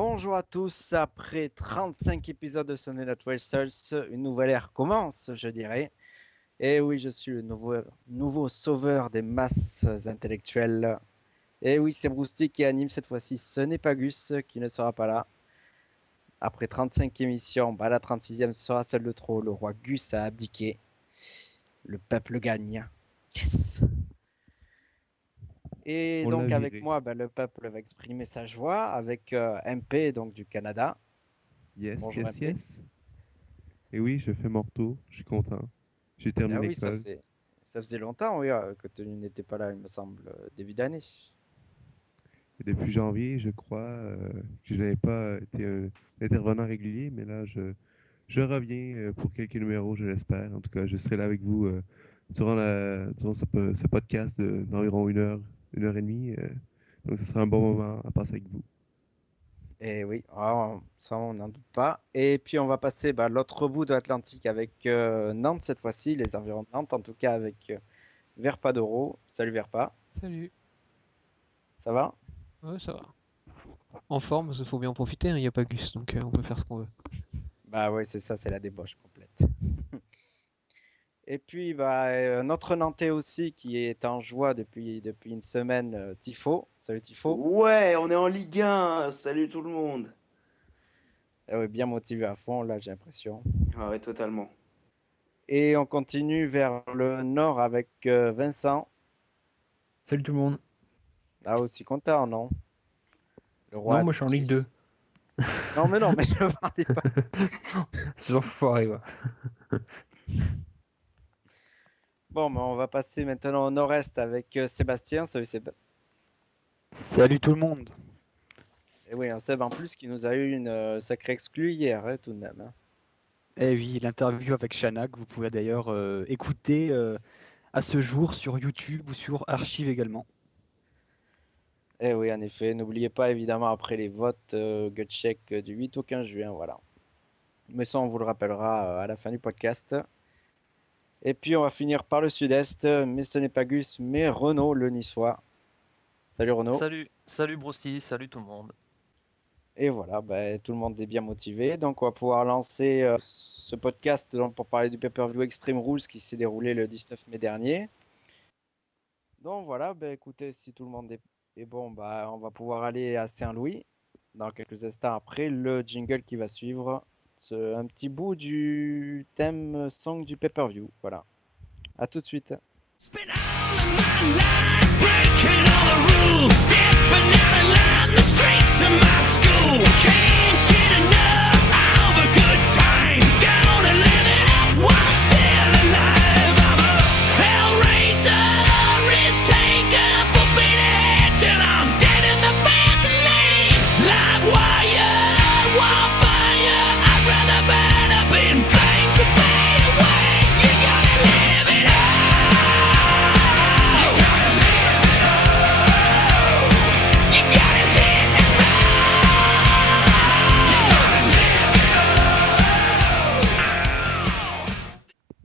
Bonjour à tous, après 35 épisodes de Sunday Night Wrestle, une nouvelle ère commence, je dirais. Et oui, je suis le nouveau sauveur des masses intellectuelles. Et oui, c'est Brousty qui anime cette fois-ci, ce n'est pas Gus qui ne sera pas là. Après 35 émissions, la 36e sera celle de trop, le roi Gus a abdiqué. Le peuple gagne. Yes! Et On l'a donc avec viré. moi, le peuple va exprimer sa joie avec MP, donc du Canada. Yes, Bonjour yes, MP. yes. Et oui, je fais mon retour. Je suis content. J'ai Ah terminé oui, l'école. ça faisait longtemps, oui, que tu n'étais pas là, il me semble, début d'année. Et depuis janvier, je crois que je n'avais pas été un intervenant régulier, mais là, je reviens pour quelques numéros, je l'espère. En tout cas, je serai là avec vous durant ce podcast d'environ une heure et demie. Donc, ce sera un bon moment à passer avec vous. Et oui, ça on n'en doute pas. Et puis on va passer l'autre bout de l'Atlantique avec Nantes cette fois-ci, les environs de Nantes, en tout cas avec Verpa d'Euro. Salut Verpa, Salut. ça va? Ouais, ça va. En forme, il faut bien en profiter, il n'y a pas Gus, donc on peut faire ce qu'on veut. Bah oui, c'est ça, c'est la débauche complète. Et puis notre Nantais aussi qui est en joie depuis une semaine, Tifo. Salut Tifo. Ouais, on est en Ligue 1. Salut tout le monde. Eh oui, bien motivé à fond, là j'ai l'impression. Ah ouais, totalement. Et on continue vers le nord avec Vincent. Salut tout le monde. Ah, aussi content, non? Le roi Non, moi je suis en Ligue 2. Non, mais non, mais je parlais pas. C'est genre foiré, quoi. Bon, on va passer maintenant au nord-est avec Sébastien. Salut Sébastien. Salut tout le monde. Et oui, un Seb en plus qui nous a eu une sacrée exclue hier, tout de même. Eh oui, l'interview avec Shana, que vous pouvez d'ailleurs écouter à ce jour sur YouTube ou sur Archive également. Et oui, en effet, n'oubliez pas évidemment après les votes Gutcheck du 8 au 15 juin, voilà. Mais ça, on vous le rappellera à la fin du podcast. Et puis, on va finir par le sud-est, mais ce n'est pas Gus, mais Renaud, le niçois. Salut Renaud. Salut Brousty, salut tout le monde. Et voilà, tout le monde est bien motivé. Donc, on va pouvoir lancer ce podcast pour parler du pay-per-view Extreme Rules qui s'est déroulé le 19 mai dernier. Donc, voilà, écoutez, si tout le monde est bon, on va pouvoir aller à Saint-Louis dans quelques instants après le jingle qui va suivre. Un petit bout du thème song du pay-per-view. Voilà. À tout de suite. Spend all of my life breaking all the rules, stepping out of line, the streets of my school. Can't get enough of a good time. Gonna live it up while I'm still alive. I'm a hellraiser, risk taker, full speed ahead till I'm dead in the fast lane. Live wire, wildfire, I'd rather burn up in flames than fade away. You gotta live it up.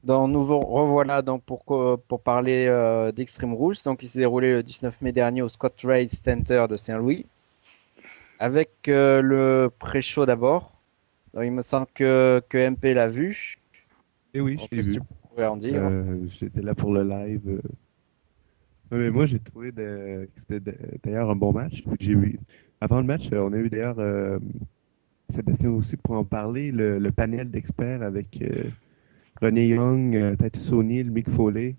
Donc nous revoilà donc pour parler d'Extreme Rules, donc il s'est déroulé le 19 mai dernier au Scott Raid Center de Saint-Louis, avec le pré-show d'abord. Donc il me semble que MP l'a vu. Et oui, Donc, je l'ai qu'est-ce que vu. tu pourrais en dire? J'étais là pour le live. Ouais, mais moi, j'ai trouvé que c'était d'ailleurs un bon match. Avant le match, on a eu d'ailleurs Sébastien aussi pour en parler, le panel d'experts avec René Young, Titus O'Neill, Mick Foley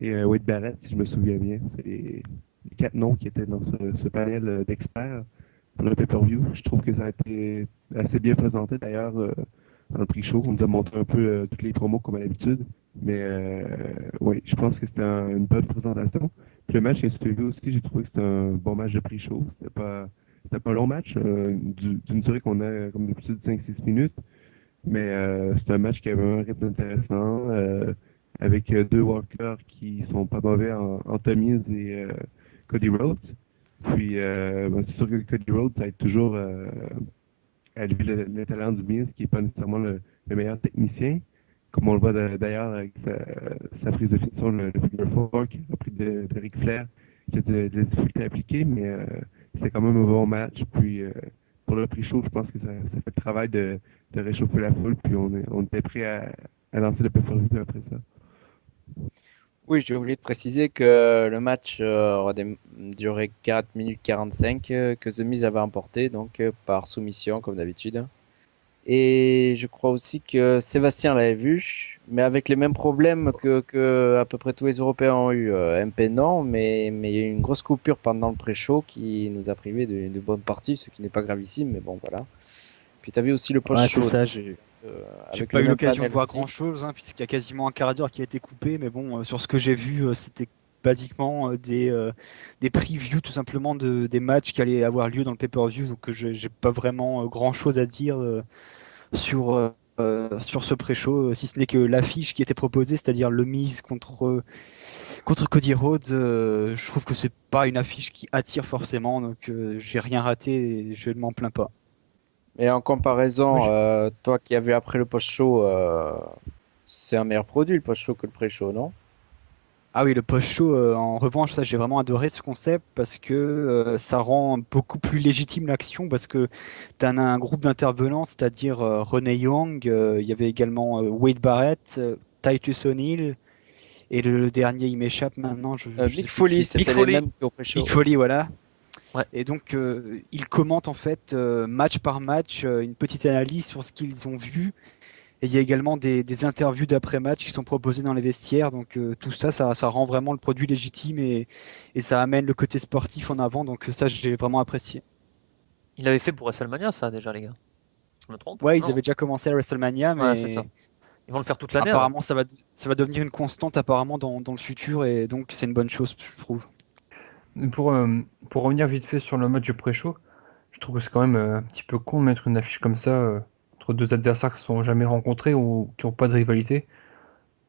et Wade Barrett, si je me souviens bien. C'est les quatre noms qui étaient dans ce panel d'experts pour le pay-per-view. Je trouve que ça a été assez bien présenté d'ailleurs dans le pre-show. On nous a montré un peu toutes les promos comme à l'habitude. Mais oui, je pense que c'était une bonne présentation. Puis le match qui a suivi aussi, j'ai trouvé que c'était un bon match de pre-show. C'était pas un long match, d'une durée qu'on a comme d'habitude 5-6 minutes. Mais c'est un match qui avait un rythme intéressant, avec deux walkers qui sont pas mauvais en Tamise et Cody Rhodes. Puis c'est sûr que Cody Rhodes, ça aide toujours à élever le talent du Miz, qui n'est pas nécessairement le meilleur technicien. Comme on le voit d'ailleurs avec sa prise de finition, le Figure 4 qui a repris de Ric Flair, qui a de la difficulté à appliquer, mais c'est quand même un bon match. Puis pour le pre-show, je pense que ça fait le travail de réchauffer la foule, puis on était prêt à lancer le pay-per-view après ça. Oui, j'ai oublié de préciser que le match aura duré 4 minutes 45, que The Miz avait emporté, donc par soumission, comme d'habitude. Et je crois aussi que Sébastien l'avait vu, mais avec les mêmes problèmes que à peu près tous les Européens ont eu. MP non, mais il y a eu une grosse coupure pendant le pré-show qui nous a privé de bonne partie, ce qui n'est pas gravissime, mais bon, voilà. Puis tu as vu aussi le Ouais, c'est post-show, ça. donc, J'ai avec pas le eu même l'occasion de panel voir aussi. grand-chose, hein, puisqu'il y a quasiment un quart d'heure qui a été coupé. Mais bon, sur ce que j'ai vu, c'était basiquement des previews tout simplement des matchs qui allaient avoir lieu dans le pay-per-view. Donc j'ai pas vraiment grand-chose à dire sur ce pré-show, si ce n'est que l'affiche qui était proposée, c'est-à-dire le Miz contre Cody Rhodes. Je trouve que c'est pas une affiche qui attire forcément. Donc j'ai rien raté et je ne m'en plains pas. Et en Moi, comparaison, je- toi qui as vu après le post-show, c'est un meilleur produit le post-show que le pré-show, non? Ah oui, le post-show, en revanche, ça j'ai vraiment adoré ce concept parce que ça rend beaucoup plus légitime l'action parce que tu as un groupe d'intervenants, c'est-à-dire Renee Young, il y avait également Wade Barrett, Titus O'Neil et le dernier, il m'échappe maintenant, je Mick sais plus qui Foley, c'était. Mick c'était les Foley. mêmes qu'au Mick pré-show. Foley, voilà. Ouais. Et donc, ils commentent en fait match par match une petite analyse sur ce qu'ils ont vu. Et il y a également des interviews d'après-match qui sont proposées dans les vestiaires. Donc tout ça, ça rend vraiment le produit légitime et ça amène le côté sportif en avant. Donc ça, j'ai vraiment apprécié. Il avait fait pour WrestleMania, ça, déjà, les gars. Je me trompe? Ouais, ils Non. avaient déjà commencé à WrestleMania, Ouais, c'est ça. mais Ils vont le faire toute l'année, alors. apparemment, ça va devenir une constante apparemment dans le futur. Et donc, c'est une bonne chose, je trouve. pour revenir vite fait sur le match du pré-show, je trouve que c'est quand même un petit peu con de mettre une affiche comme ça entre deux adversaires qui ne sont jamais rencontrés ou qui n'ont pas de rivalité.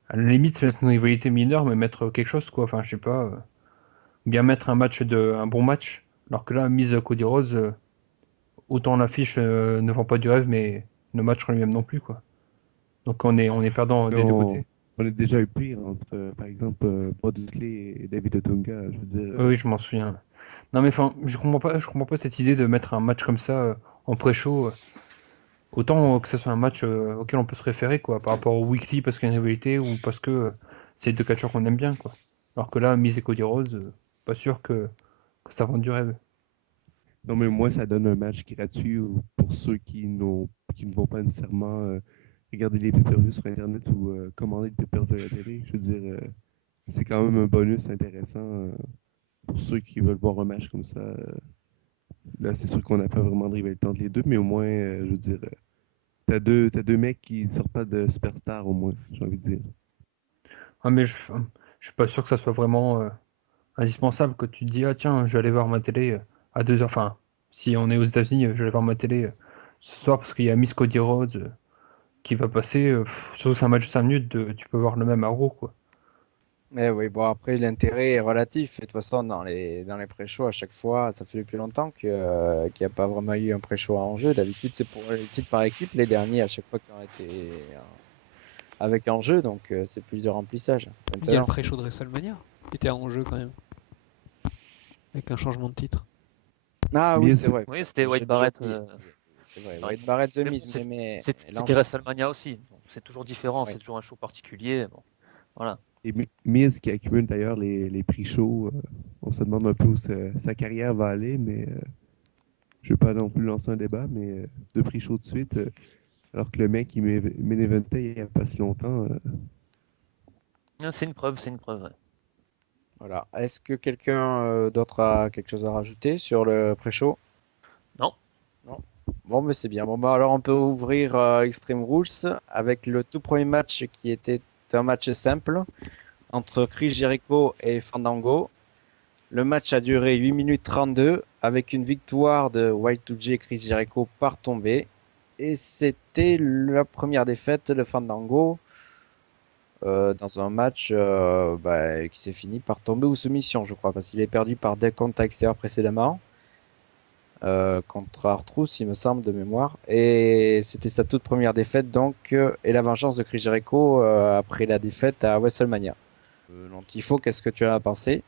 À la limite, mettre une rivalité mineure, mais mettre quelque chose, quoi. Enfin, je sais pas. Bien mettre un bon match. Alors que là, mise Cody Rhodes, autant l'affiche ne vend pas du rêve, mais le match en lui-même non plus, quoi. Donc on est perdant Mais des deux côtés. on a déjà eu pire entre, par exemple, Bud Lee et David Otunga. Je veux dire, Oui, je m'en souviens. Non mais enfin, je comprends pas cette idée de mettre un match comme ça en pré-show. Autant que ce soit un match auquel on peut se référer, quoi, par rapport au weekly parce qu'il y a une rivalité ou parce que c'est deux catcheurs qu'on aime bien, quoi. Alors que là, Miz et Cody Rhodes, pas sûr que ça vende du rêve. non, mais moi, ça donne un match gratuit pour ceux qui ne vont pas nécessairement regarder les pay-per-views sur Internet ou commander le pay-per-view à la télé. Je veux dire, c'est quand même un bonus intéressant pour ceux qui veulent voir un match comme ça. Là, c'est sûr qu'on n'a pas vraiment de rivalité entre les deux, mais au moins, je veux dire, t'as deux mecs qui sortent pas de superstar, au moins, j'ai envie de dire. Ah, mais je suis pas sûr que ça soit vraiment indispensable que tu te dis, ah tiens, je vais aller voir ma télé à 2 heures. Enfin, si on est aux États-Unis, je vais aller voir ma télé ce soir parce qu'il y a Miss Cody Rhodes qui va passer. Surtout c'est un match de 5 minutes, tu peux voir le même à Raw, quoi. Mais oui, bon, après, l'intérêt est relatif. Et de toute façon, dans les pré-shows, à chaque fois, ça fait depuis longtemps qu'il n'y a pas vraiment eu un pré-show à enjeu. D'habitude, c'est pour les titres par équipe. Les derniers, à chaque fois, qui ont été avec enjeu, donc c'est plus de remplissage. Il y a le Maintenant, pré-show de WrestleMania qui était en jeu quand même, avec un changement de titre. ah oui, Miz, c'est vrai. Oui, c'était J'ai Wade déjà Barrett. oublié. C'est vrai, Barrett. Wade Barrett, The Mais bon, Miz, mais c'était l'enjeu, WrestleMania aussi. Bon, c'est toujours différent, oui. c'est toujours un show particulier. Bon, voilà. et Miz qui accumule d'ailleurs les prix chauds, on se demande un peu où sa carrière va aller, mais je ne vais pas non plus lancer un débat, mais deux prix chauds de suite, alors que le mec il main eventait il n'y a pas si longtemps. Ah, c'est une preuve, c'est une preuve. Ouais. Voilà. Est-ce que quelqu'un d'autre a quelque chose à rajouter sur le pré-show? Non. Non. Bon, mais c'est bien. Bon, bah, alors on peut ouvrir Extreme Rules avec le tout premier match qui était un match simple entre Chris Jericho et Fandango. Le match a duré 8 minutes 32 avec une victoire de Y2J et Chris Jericho par tombée. Et c'était la première défaite de Fandango dans un match qui s'est fini par tomber ou soumission, je crois, parce qu'il est perdu par décompte extérieur précédemment contre R-Truth, il me semble, de mémoire. Et c'était sa toute première défaite, donc, et la vengeance de Chris Jericho après la défaite à WrestleMania. L'Antifo, qu'est-ce que tu en as pensé?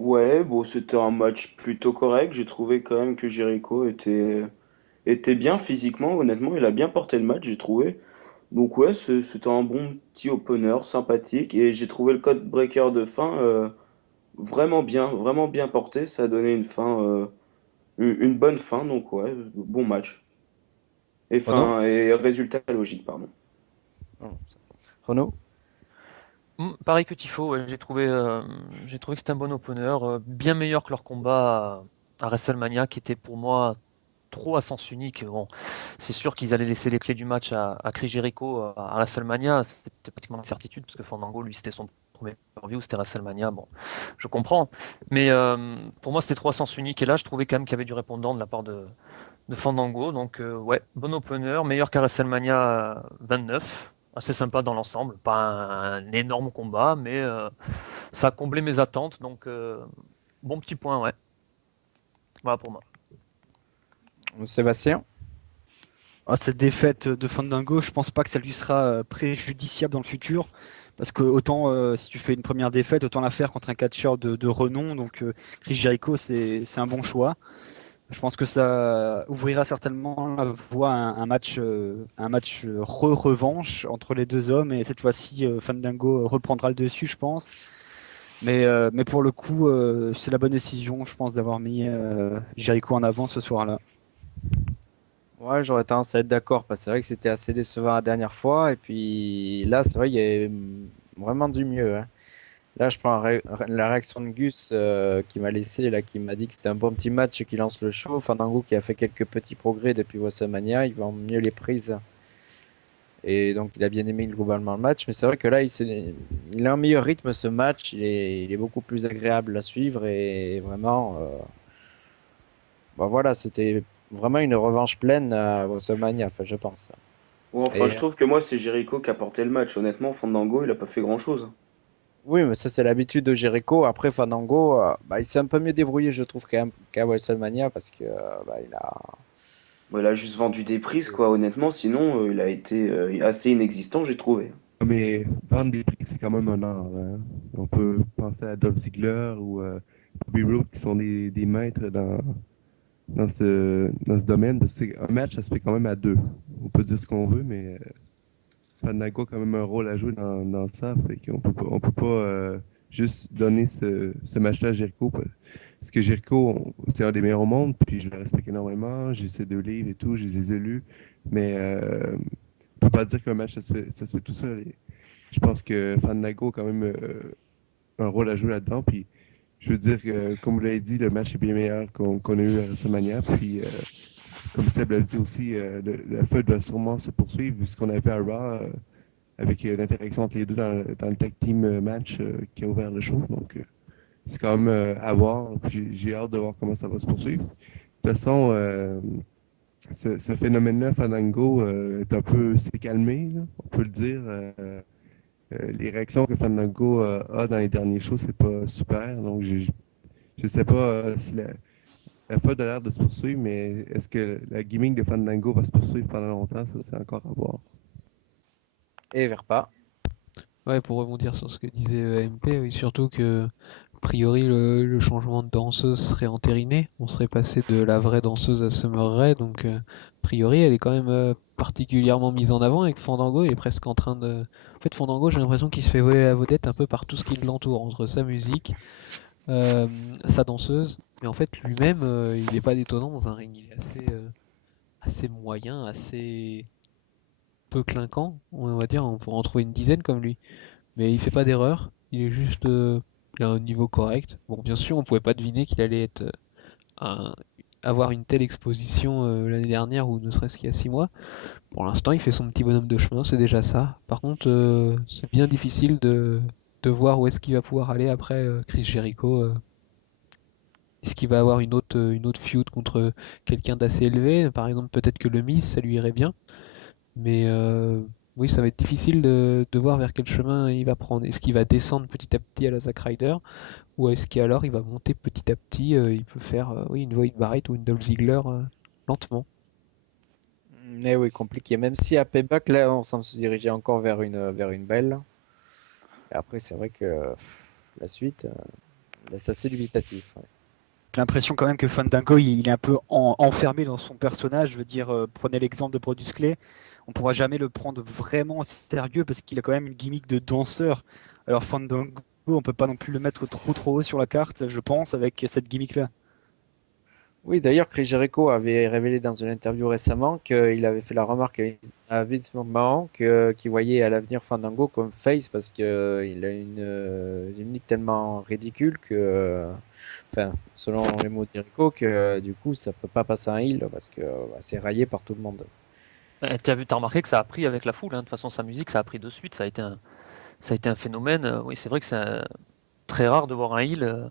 Ouais, bon, c'était un match plutôt correct. J'ai trouvé quand même que Jericho était bien physiquement. Honnêtement, il a bien porté le match, j'ai trouvé. Donc ouais, c'était un bon petit opener, sympathique. Et j'ai trouvé le code breaker de fin vraiment bien porté. Ça a donné une fin, une bonne fin. Donc ouais, bon match. Renaud? Et résultat logique, pardon. Non. Renaud? Pareil que Tifo, ouais, j'ai trouvé que c'était un bon opener, bien meilleur que leur combat à WrestleMania, qui était pour moi trop à sens unique. Bon, c'est sûr qu'ils allaient laisser les clés du match à Chris Jericho à WrestleMania, c'était pratiquement une certitude, parce que Fandango, lui, c'était son premier pay-per-view, c'était WrestleMania, bon, je comprends. Mais pour moi, c'était trop à sens unique, et là, je trouvais quand même qu'il y avait du répondant de la part de Fandango, donc ouais, bon opener, meilleur qu'à WrestleMania 29. Assez sympa dans l'ensemble, pas un énorme combat, mais ça a comblé mes attentes, donc bon petit point, ouais. Voilà pour moi. Sébastien? Cette défaite de Fandango, je pense pas que ça lui sera préjudiciable dans le futur. Parce que autant si tu fais une première défaite, autant la faire contre un catcheur de renom. Donc Chris Jericho, c'est un bon choix. Je pense que ça ouvrira certainement la voie à un match revanche entre les deux hommes. Et cette fois-ci, Fandango reprendra le dessus, je pense. Mais pour le coup, c'est la bonne décision, je pense, d'avoir mis Jericho en avant ce soir-là. Ouais, j'aurais tendance à être d'accord, parce que c'est vrai que c'était assez décevant la dernière fois, et puis là, c'est vrai qu'il y avait vraiment du mieux, hein. Là, je prends la réaction de Gus qui m'a laissé, là, qui m'a dit que c'était un bon petit match et qui lance le show. Fandango qui a fait quelques petits progrès depuis WrestleMania, il vend mieux les prises. Et donc, il a bien aimé globalement le match, mais c'est vrai que là, il a un meilleur rythme ce match, il est beaucoup plus agréable à suivre, et vraiment, bah voilà, c'était vraiment une revanche pleine à WrestleMania, enfin, je pense. Bon, enfin, Et je trouve que moi, c'est Jericho qui a porté le match. Honnêtement, Fandango, il a pas fait grand-chose. oui, mais ça, c'est l'habitude de Jericho. Après, Fandango, bah, il s'est un peu mieux débrouillé, je trouve, qu'à WrestleMania, parce que bah, il a. Bon, il a juste vendu des prises, quoi, honnêtement. Sinon, il a été assez inexistant, j'ai trouvé. Mais vendre des prix, c'est quand même un art, hein. On peut penser à Dolph Ziggler ou Bobby Roode qui sont des maîtres dans ce domaine. Parce que un match, ça se fait quand même à deux. On peut dire ce qu'on veut, mais Fandango a quand même un rôle à jouer dans ça. Fait qu'on peut pas juste donner ce match-là à Jericho. Parce que Jericho, c'est un des meilleurs au monde, puis je le respecte énormément. J'ai ses 2 livres et tout, je les ai lus. Mais on peut pas dire qu'un match, ça se fait tout seul. Et je pense que Fandango a quand même un rôle à jouer là-dedans. Puis je veux dire, comme vous l'avez dit, le match est bien meilleur qu'on a eu à WrestleMania. Puis comme Seb l'a dit aussi, la feud va sûrement se poursuivre vu ce qu'on a fait à Raw avec l'interaction entre les deux dans le tag team match qui a ouvert le show. Donc c'est quand même à voir. Puis j'ai hâte de voir comment ça va se poursuivre. De toute façon, ce phénomène-là, Fandango, s'est calmé, là, on peut le dire. Les réactions que Fandango a dans les derniers shows, c'est pas super. Donc je sais pas si la feud a l'air de se poursuivre, mais est-ce que la gimmick de Fandango va se poursuivre pendant longtemps? Ça, c'est encore à voir. Et Verpa. Ouais, pour rebondir sur ce que disait MP, oui, surtout que, a priori, le changement de danseuse serait entériné. On serait passé de la vraie danseuse à Summer Rae, donc a priori, elle est quand même particulièrement mise en avant et que Fandango il est presque en train de. En fait, Fandango, j'ai l'impression qu'il se fait voler la vedette un peu par tout ce qui l'entoure, entre sa musique, euh, sa danseuse, mais en fait, lui-même, il n'est pas détonnant dans un ring. Il est assez moyen, assez peu clinquant, on va dire. On pourrait en trouver une dizaine comme lui. Mais il fait pas d'erreur, il est juste il a un niveau correct. Bon, bien sûr, on pouvait pas deviner qu'il allait être un- avoir une telle exposition l'année dernière ou ne serait-ce qu'il y a 6 mois. Pour l'instant, il fait son petit bonhomme de chemin, c'est déjà ça. Par contre, c'est bien difficile de voir où est-ce qu'il va pouvoir aller après Chris Jericho. Est-ce qu'il va avoir une autre feud contre quelqu'un d'assez élevé? Par exemple, peut-être que le Miz, ça lui irait bien. Mais oui, ça va être difficile de voir vers quel chemin il va prendre. Est-ce qu'il va descendre petit à petit à la Zack Ryder ou est-ce qu'alors il va monter petit à petit, il peut faire oui, une Wade Barrett ou une Dolph Ziggler lentement. Mais oui, compliqué. Même si à Payback, là, on semble se diriger encore vers une belle. Et après, c'est vrai que la suite. C'est assez dubitatif. Ouais. J'ai l'impression quand même que Fandango, il est un peu enfermé dans son personnage. Je veux dire, prenez l'exemple de Brodus Clay, on pourra jamais le prendre vraiment au sérieux parce qu'il a quand même une gimmick de danseur. Alors Fandango, on peut pas non plus le mettre trop haut sur la carte, je pense, avec cette gimmick-là. Oui, d'ailleurs, Chris Jericho avait révélé dans une interview récemment qu'il avait fait la remarque à Vince McMahon qu'il voyait à l'avenir Fandango comme face parce qu'il a une gimmick tellement ridicule que, enfin, selon les mots de Jericho, que du coup, ça peut pas passer un heel parce que c'est raillé par tout le monde. T'as remarqué que ça a pris avec la foule, hein. De toute façon, sa musique, ça a pris de suite. Ça a été un phénomène. Oui, c'est vrai que c'est très rare de voir un heel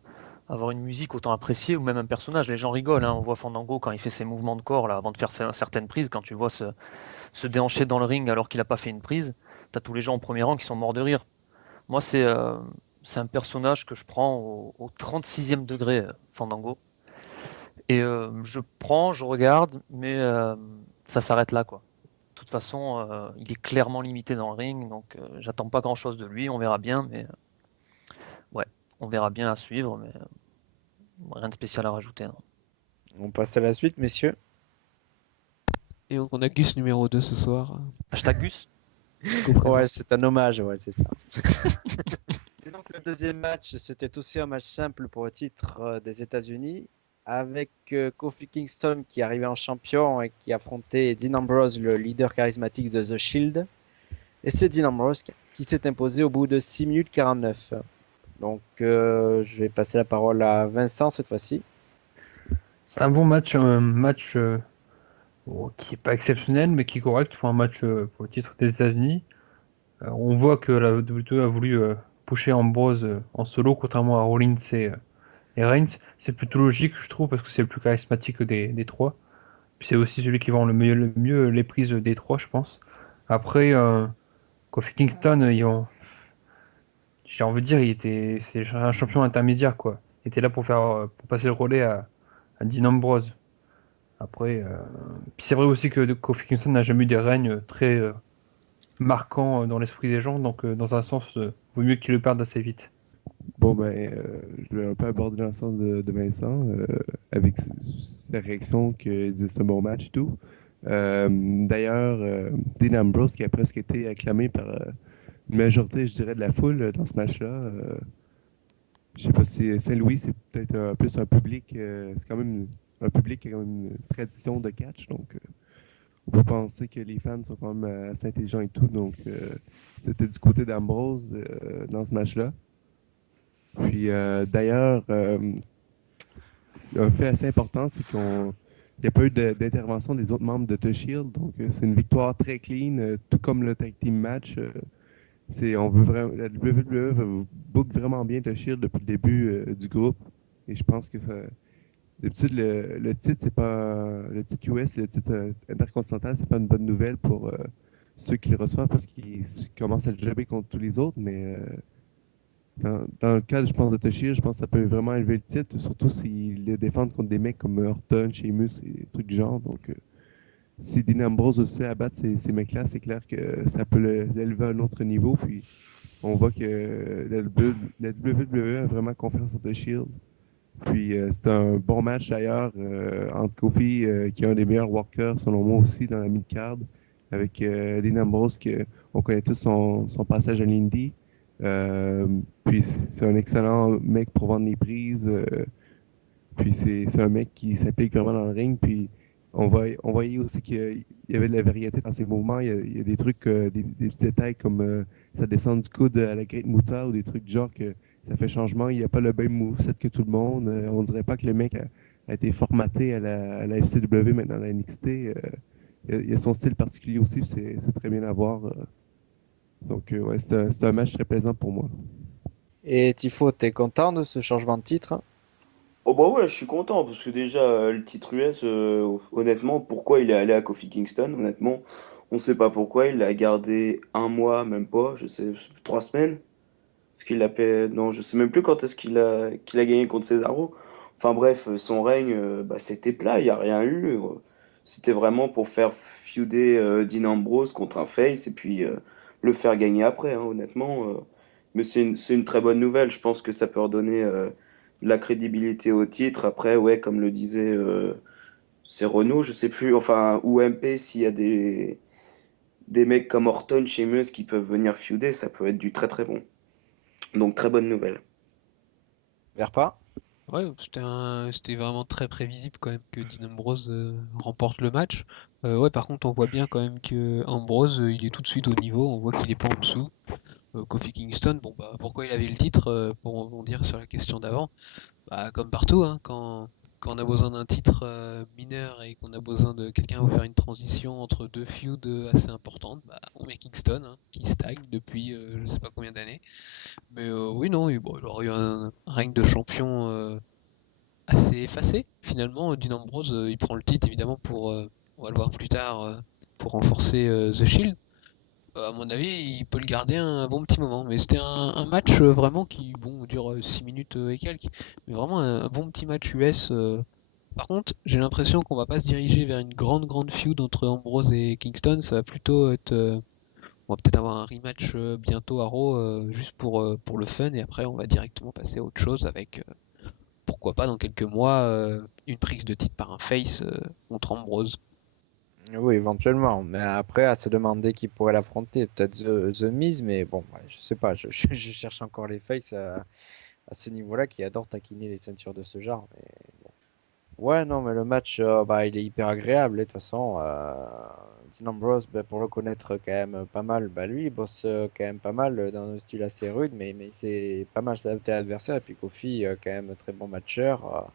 avoir une musique autant appréciée ou même un personnage. Les gens rigolent, hein. On voit Fandango quand il fait ses mouvements de corps là, avant de faire certaines prises. Quand tu vois se déhancher dans le ring alors qu'il n'a pas fait une prise, t'as tous les gens au premier rang qui sont morts de rire. Moi, c'est un personnage que je prends au 36e degré, Fandango. Et je regarde, mais ça s'arrête là, quoi. De toute façon, il est clairement limité dans le ring, donc j'attends pas grand-chose de lui. On verra bien, mais ouais, on verra bien à suivre, mais rien de spécial à rajouter, non. On passe à la suite, messieurs. Et donc on a Gus numéro 2 ce soir. Hashtag Gus. Ouais, c'est un hommage, ouais, c'est ça. Et donc le deuxième match, c'était aussi un match simple pour le titre des États-Unis, avec Kofi Kingston qui arrivait en champion et qui affrontait Dean Ambrose, le leader charismatique de The Shield. Et c'est Dean Ambrose qui s'est imposé au bout de 6 minutes 49. Donc je vais passer la parole à Vincent cette fois-ci. C'est un bon match, qui est pas exceptionnel, mais qui est correct pour un match pour le titre des États-Unis. On voit que la WWE a voulu pusher Ambrose en solo, contrairement à Rollins et Reigns. C'est plutôt logique, je trouve, parce que c'est le plus charismatique des trois. Puis c'est aussi celui qui vend le mieux les prises des trois, je pense. Après, Kofi Kingston, j'ai envie de dire, c'est un champion intermédiaire, quoi. Il était là pour passer le relais à Dean Ambrose. Après, puis c'est vrai aussi que Kofi Kingston n'a jamais eu des règnes très marquants dans l'esprit des gens, donc dans un sens, vaut mieux qu'il le perde assez vite. Bon, ben, je vais un peu aborder dans le sens de Vincent, avec sa réaction qu'il disait c'est un bon match et tout. D'ailleurs, Dean Ambrose, qui a presque été acclamé par une majorité, je dirais, de la foule dans ce match-là. Je sais pas si Saint-Louis, c'est peut-être plus un public, c'est quand même un public qui a quand même une tradition de catch, donc on peut penser que les fans sont quand même assez intelligents et tout, donc c'était du côté d'Ambrose dans ce match-là. Puis d'ailleurs, un fait assez important, c'est qu'il n'y a pas eu d'intervention des autres membres de The Shield, donc c'est une victoire très clean, tout comme le tag team match. On veut vraiment, la WWE book vraiment bien The Shield depuis le début du groupe, et je pense que ça. D'habitude, le titre, c'est pas le titre US, le titre intercontinental, c'est pas une bonne nouvelle pour ceux qui le reçoivent parce qu'ils commencent à le jobber contre tous les autres, mais dans le cas, je pense, de Toshio, je pense que ça peut vraiment élever le titre, surtout s'ils le défendent contre des mecs comme Orton, Sheamus et des trucs du genre. Donc, si Dean Ambrose aussi à battre ces mecs-là, c'est clair que ça peut l'élever à un autre niveau. Puis, on voit que la WWE a vraiment confiance en The Shield. Puis, c'est un bon match d'ailleurs entre Kofi, qui est un des meilleurs workers, selon moi aussi, dans la mid-card, avec Dean Ambrose, on connaît tous son passage à l'Indie. Puis c'est un excellent mec pour vendre les prises. Puis c'est un mec qui s'applique vraiment dans le ring. Puis on voyait aussi qu'il y avait de la variété dans ses mouvements. Il y a des trucs, des petits détails comme sa descente du coude à la Great Muta ou des trucs du genre que ça fait changement. Il n'y a pas le même moveset que tout le monde. On dirait pas que le mec a été formaté à la FCW, maintenant à la NXT. Il y a son style particulier aussi. C'est très bien à voir. Donc, ouais, c'est un match très plaisant pour moi. Et Tifo, t'es content de ce changement de titre? Oh bah ouais, je suis content parce que déjà le titre US, honnêtement, pourquoi il est allé à Kofi Kingston? Honnêtement, on sait pas pourquoi. Il l'a gardé un mois, même pas, je sais, 3 semaines. Parce qu'il l'a fait, non, je sais même plus quand est-ce qu'il a gagné contre Cesaro. Enfin bref, son règne, bah, c'était plat, il n'y a rien eu. C'était vraiment pour faire feuder Dean Ambrose contre un face et puis le faire gagner après, hein, honnêtement. Mais c'est une très bonne nouvelle. Je pense que ça peut redonner la crédibilité au titre. Après, ouais, comme le disait, c'est Renault, je sais plus, enfin, ou MP, s'il y a des mecs comme Orton, Sheamus qui peuvent venir feuder, ça peut être du très très bon. Donc très bonne nouvelle. Verpa? Ouais, c'était vraiment très prévisible quand même que Dean Ambrose remporte le match. Ouais, par contre, on voit bien quand même que Ambrose, il est tout de suite au niveau, on voit qu'il est pas en dessous. Kofi Kingston, bon bah pourquoi il avait le titre, pour rebondir sur la question d'avant, bah comme partout, hein, quand on a besoin d'un titre mineur et qu'on a besoin de quelqu'un pour faire une transition entre deux feuds assez importantes, bah on met Kingston, hein, qui stagne depuis je sais pas combien d'années. Mais oui non, bon, il aurait eu un règne de champion assez effacé. Finalement, Dean Ambrose, il prend le titre évidemment pour, on va le voir plus tard, pour renforcer The Shield. À mon avis, il peut le garder un bon petit moment. Mais c'était un match vraiment qui, bon, dure 6 minutes et quelques. Mais vraiment un bon petit match US. Par contre, j'ai l'impression qu'on va pas se diriger vers une grande feud entre Ambrose et Kingston. Ça va plutôt être. On va peut-être avoir un rematch bientôt à Raw, juste pour le fun. Et après, on va directement passer à autre chose avec, pourquoi pas, dans quelques mois, une prise de titre par un face contre Ambrose. Oui, éventuellement. Mais après, à se demander qui pourrait l'affronter. Peut-être The Miz, mais bon, ouais, je sais pas. Je cherche encore les faces à ce niveau-là qui adorent taquiner les ceintures de ce genre. Mais bon. Ouais, non, mais le match, bah, il est hyper agréable. Et de toute façon, Dean Ambrose, bah, pour le connaître quand même pas mal, bah, lui, il bosse quand même pas mal dans un style assez rude, mais c'est pas mal s'adapter à l'adversaire. Et puis Kofi, quand même, très bon matcheur.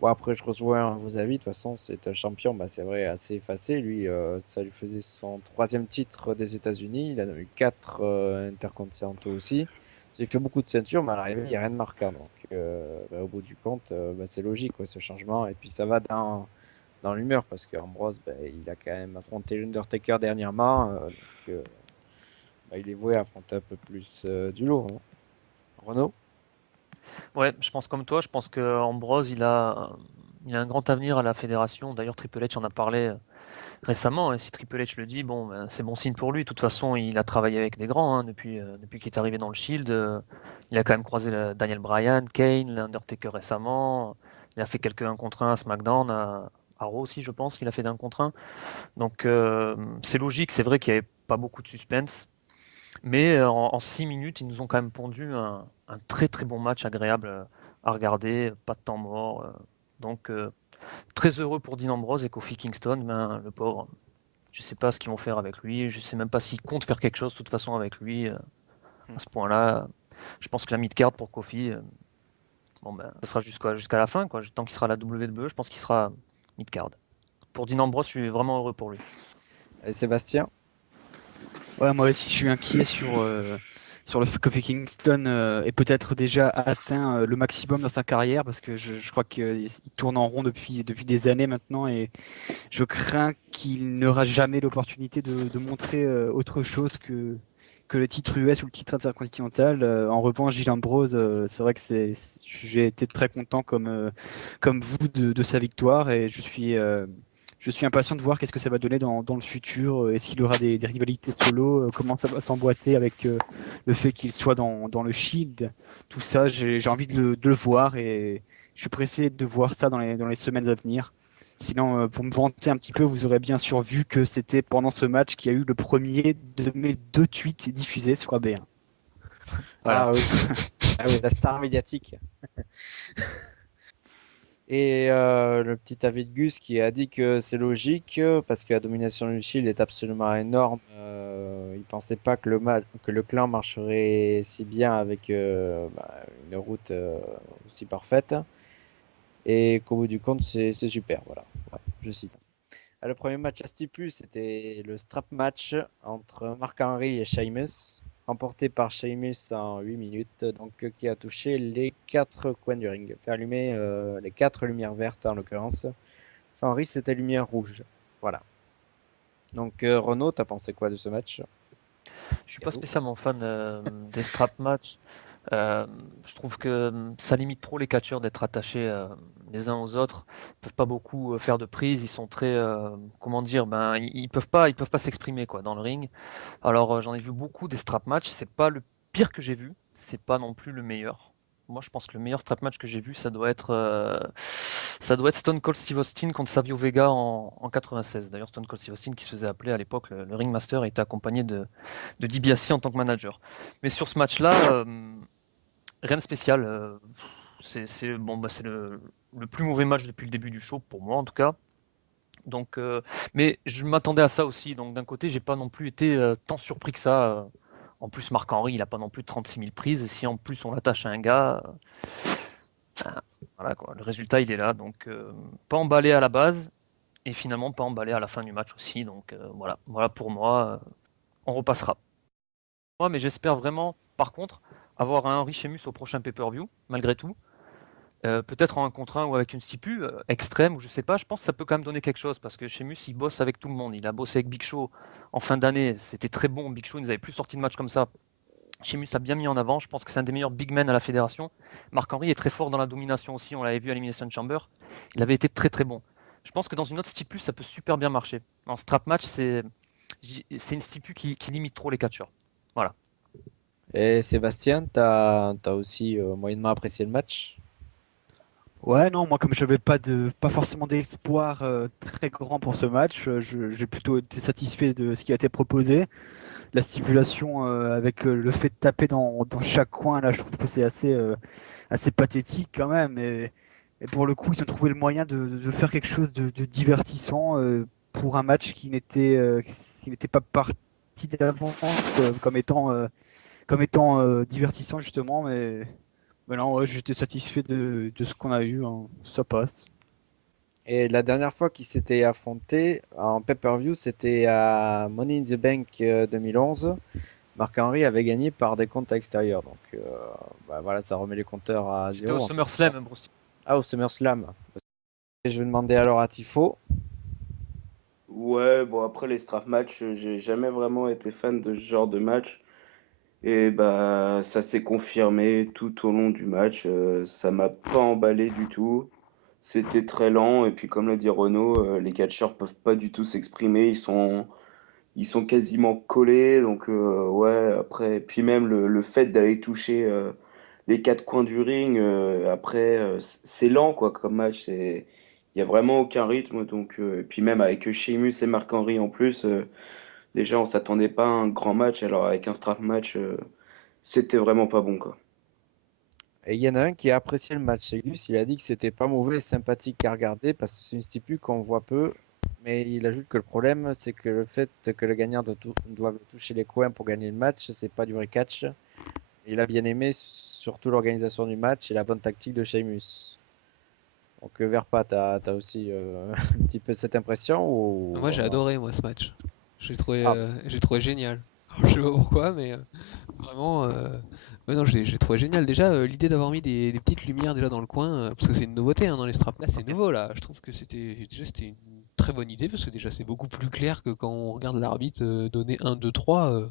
Bon, après, je rejoins vos avis. De toute façon, c'est un champion, bah, c'est vrai, assez effacé. Lui, ça lui faisait son 3e titre des États-Unis. Il en a eu 4 intercontinentaux aussi. Il fait beaucoup de ceintures, mais à l'arrivée, il n'y a rien de marquant. Donc, bah, au bout du compte, bah, c'est logique, quoi, ce changement. Et puis, ça va dans l'humeur, parce qu'Ambrose, bah, il a quand même affronté l'Undertaker dernièrement. Donc, bah, il est voué à affronter un peu plus du lourd, hein. Renaud? Ouais, je pense comme toi, je pense que Ambrose, il a un grand avenir à la fédération. D'ailleurs, Triple H en a parlé récemment, et si Triple H le dit, bon, ben, c'est bon signe pour lui. De toute façon, il a travaillé avec des grands, hein, depuis qu'il est arrivé dans le Shield. Il a quand même croisé Daniel Bryan, Kane, l'Undertaker récemment. Il a fait quelques 1 contre 1 à SmackDown, à Raw aussi, je pense qu'il a fait d'1 contre 1. Donc c'est logique, c'est vrai qu'il n'y avait pas beaucoup de suspense. Mais en 6 minutes, ils nous ont quand même pondu un très très bon match agréable à regarder, pas de temps mort. Donc très heureux pour Dean Ambrose et Kofi Kingston, ben, le pauvre. Je sais pas ce qu'ils vont faire avec lui, je sais même pas s'ils comptent faire quelque chose de toute façon avec lui à ce point-là. Je pense que la mid-card pour Kofi, bon ben, ça sera jusqu'à la fin, quoi. Tant qu'il sera à la WWE, je pense qu'il sera mid-card. Pour Dean Ambrose, je suis vraiment heureux pour lui. Et Sébastien? Ouais, moi aussi, je suis inquiet sur le fait que Kofi Kingston ait peut-être déjà atteint le maximum dans sa carrière parce que je crois qu'il tourne en rond depuis des années maintenant et je crains qu'il n'aura jamais l'opportunité de montrer autre chose que le titre US ou le titre intercontinental. En revanche, Gilles Ambrose, c'est vrai que j'ai été très content comme vous de sa victoire et je suis impatient de voir qu'est-ce que ça va donner dans le futur. Est-ce qu'il aura des rivalités solo? Comment ça va s'emboîter avec le fait qu'il soit dans le Shield? Tout ça, j'ai envie de le voir et je suis pressé de voir ça dans les semaines à venir. Sinon, pour me vanter un petit peu, vous aurez bien sûr vu que c'était pendant ce match qu'il y a eu le premier de mes 2 tweets diffusés sur AB1. Voilà. Ah oui. Ah oui, la star médiatique. Et le petit avis de Gus qui a dit que c'est logique parce que la domination du Shield est absolument énorme. Il pensait pas que le clan marcherait si bien avec bah, une route aussi parfaite et qu'au bout du compte c'est super. Voilà, ouais, je cite. Le premier match à Stipu, c'était le strap match entre Mark-Henry et Sheamus, remporté par Sheamus en 8 minutes, donc qui a touché les 4 coins du ring, fait allumer les 4 lumières vertes en l'occurrence. Sans Henry, c'était lumière rouge. Voilà. Donc Renaud, t'as pensé quoi de ce match? Je suis pas spécialement fan des strap matchs. Euh, je trouve que ça limite trop les catcheurs d'être attachés les uns aux autres. Ils peuvent pas beaucoup faire de prises. Ils sont très, comment dire, ben ils peuvent pas s'exprimer quoi dans le ring. Alors j'en ai vu beaucoup des strap matchs. C'est pas le pire que j'ai vu. C'est pas non plus le meilleur. Moi, je pense que le meilleur strap match que j'ai vu, ça doit être Stone Cold Steve Austin contre Savio Vega en 96. D'ailleurs, Stone Cold Steve Austin, qui se faisait appeler à l'époque le Ringmaster, était accompagné de DiBiase en tant que manager. Mais sur ce match-là, rien de spécial. C'est le plus mauvais match depuis le début du show, pour moi en tout cas. Donc, mais je m'attendais à ça aussi. Donc d'un côté, j'ai pas non plus été tant surpris que ça. En plus, Marc-Henri, il a pas non plus 36 000 prises. Et si en plus on l'attache à un gars, voilà quoi, le résultat il est là. Donc pas emballé à la base et finalement pas emballé à la fin du match aussi. Donc voilà pour moi. On repassera. Moi, mais j'espère vraiment, par contre, avoir un Henri Sheamus au prochain pay-per-view, malgré tout. Peut-être en 1 contre 1 ou avec une stipu extrême, ou je sais pas, je pense que ça peut quand même donner quelque chose parce que Sheamus il bosse avec tout le monde. Il a bossé avec Big Show en fin d'année, c'était très bon. Big Show, ils n'avaient plus sorti de match comme ça. Sheamus l'a bien mis en avant, je pense que c'est un des meilleurs big men à la fédération. Marc-Henri est très fort dans la domination aussi, on l'avait vu à l'Elimination Chamber. Il avait été très très bon. Je pense que dans une autre stipu, ça peut super bien marcher. En strap match, c'est une stipu qui limite trop les catcheurs. Voilà. Et Sébastien, t'as aussi moyennement apprécié le match. Ouais, non, moi comme j'avais pas forcément d'espoir très grand pour ce match, j'ai plutôt été satisfait de ce qui a été proposé. La stipulation avec le fait de taper dans chaque coin, là, je trouve que c'est assez pathétique quand même. Et pour le coup, ils ont trouvé le moyen de faire quelque chose de divertissant pour un match qui n'était pas parti d'avance comme étant divertissant justement. Mais non, ouais, j'étais satisfait de ce qu'on a eu, hein. Ça passe. Et la dernière fois qu'ils s'étaient affrontés en pay-per-view, c'était à Money in the Bank 2011. Marc-Henri avait gagné par des comptes extérieurs. Donc bah voilà, ça remet les compteurs à C'était au zéro. SummerSlam, Bruce. Ah, au SummerSlam. Et je vais demander alors à Tifo. Ouais, bon après les strap match, j'ai jamais vraiment été fan de ce genre de match. Et bah ça s'est confirmé tout au long du match. Ça m'a pas emballé du tout. C'était très lent et puis comme l'a dit Renaud, les catcheurs peuvent pas du tout s'exprimer. Ils sont quasiment collés. Donc ouais, après, puis même le fait d'aller toucher les 4 coins du ring, après, c'est lent quoi comme match. Il y a vraiment aucun rythme. Donc, et puis même avec Sheamus et Marc-Henri en plus, déjà on s'attendait pas à un grand match. Alors avec un strap match. C'était vraiment pas bon, quoi. Et il y en a un qui a apprécié le match, c'est Gus. Il a dit que c'était pas mauvais et sympathique à regarder parce que c'est une stipu qu'on voit peu. Mais il ajoute que le problème, c'est que le fait que le gagnant doive toucher les coins pour gagner le match, c'est pas du vrai catch. Il a bien aimé surtout l'organisation du match et la bonne tactique de Sheamus. Donc Verpa, t'as aussi un petit peu cette impression ou Moi, j'ai vraiment? adoré, moi, ce match. Ah, J'ai trouvé génial. Je sais pas pourquoi, mais vraiment, ouais, non, j'ai trouvé génial. Déjà, l'idée d'avoir mis des petites lumières déjà dans le coin, parce que c'est une nouveauté hein, dans les straps. Là, c'est nouveau, là. Je trouve que c'était une très bonne idée, parce que déjà, c'est beaucoup plus clair que quand on regarde l'arbitre donner 1, 2, 3.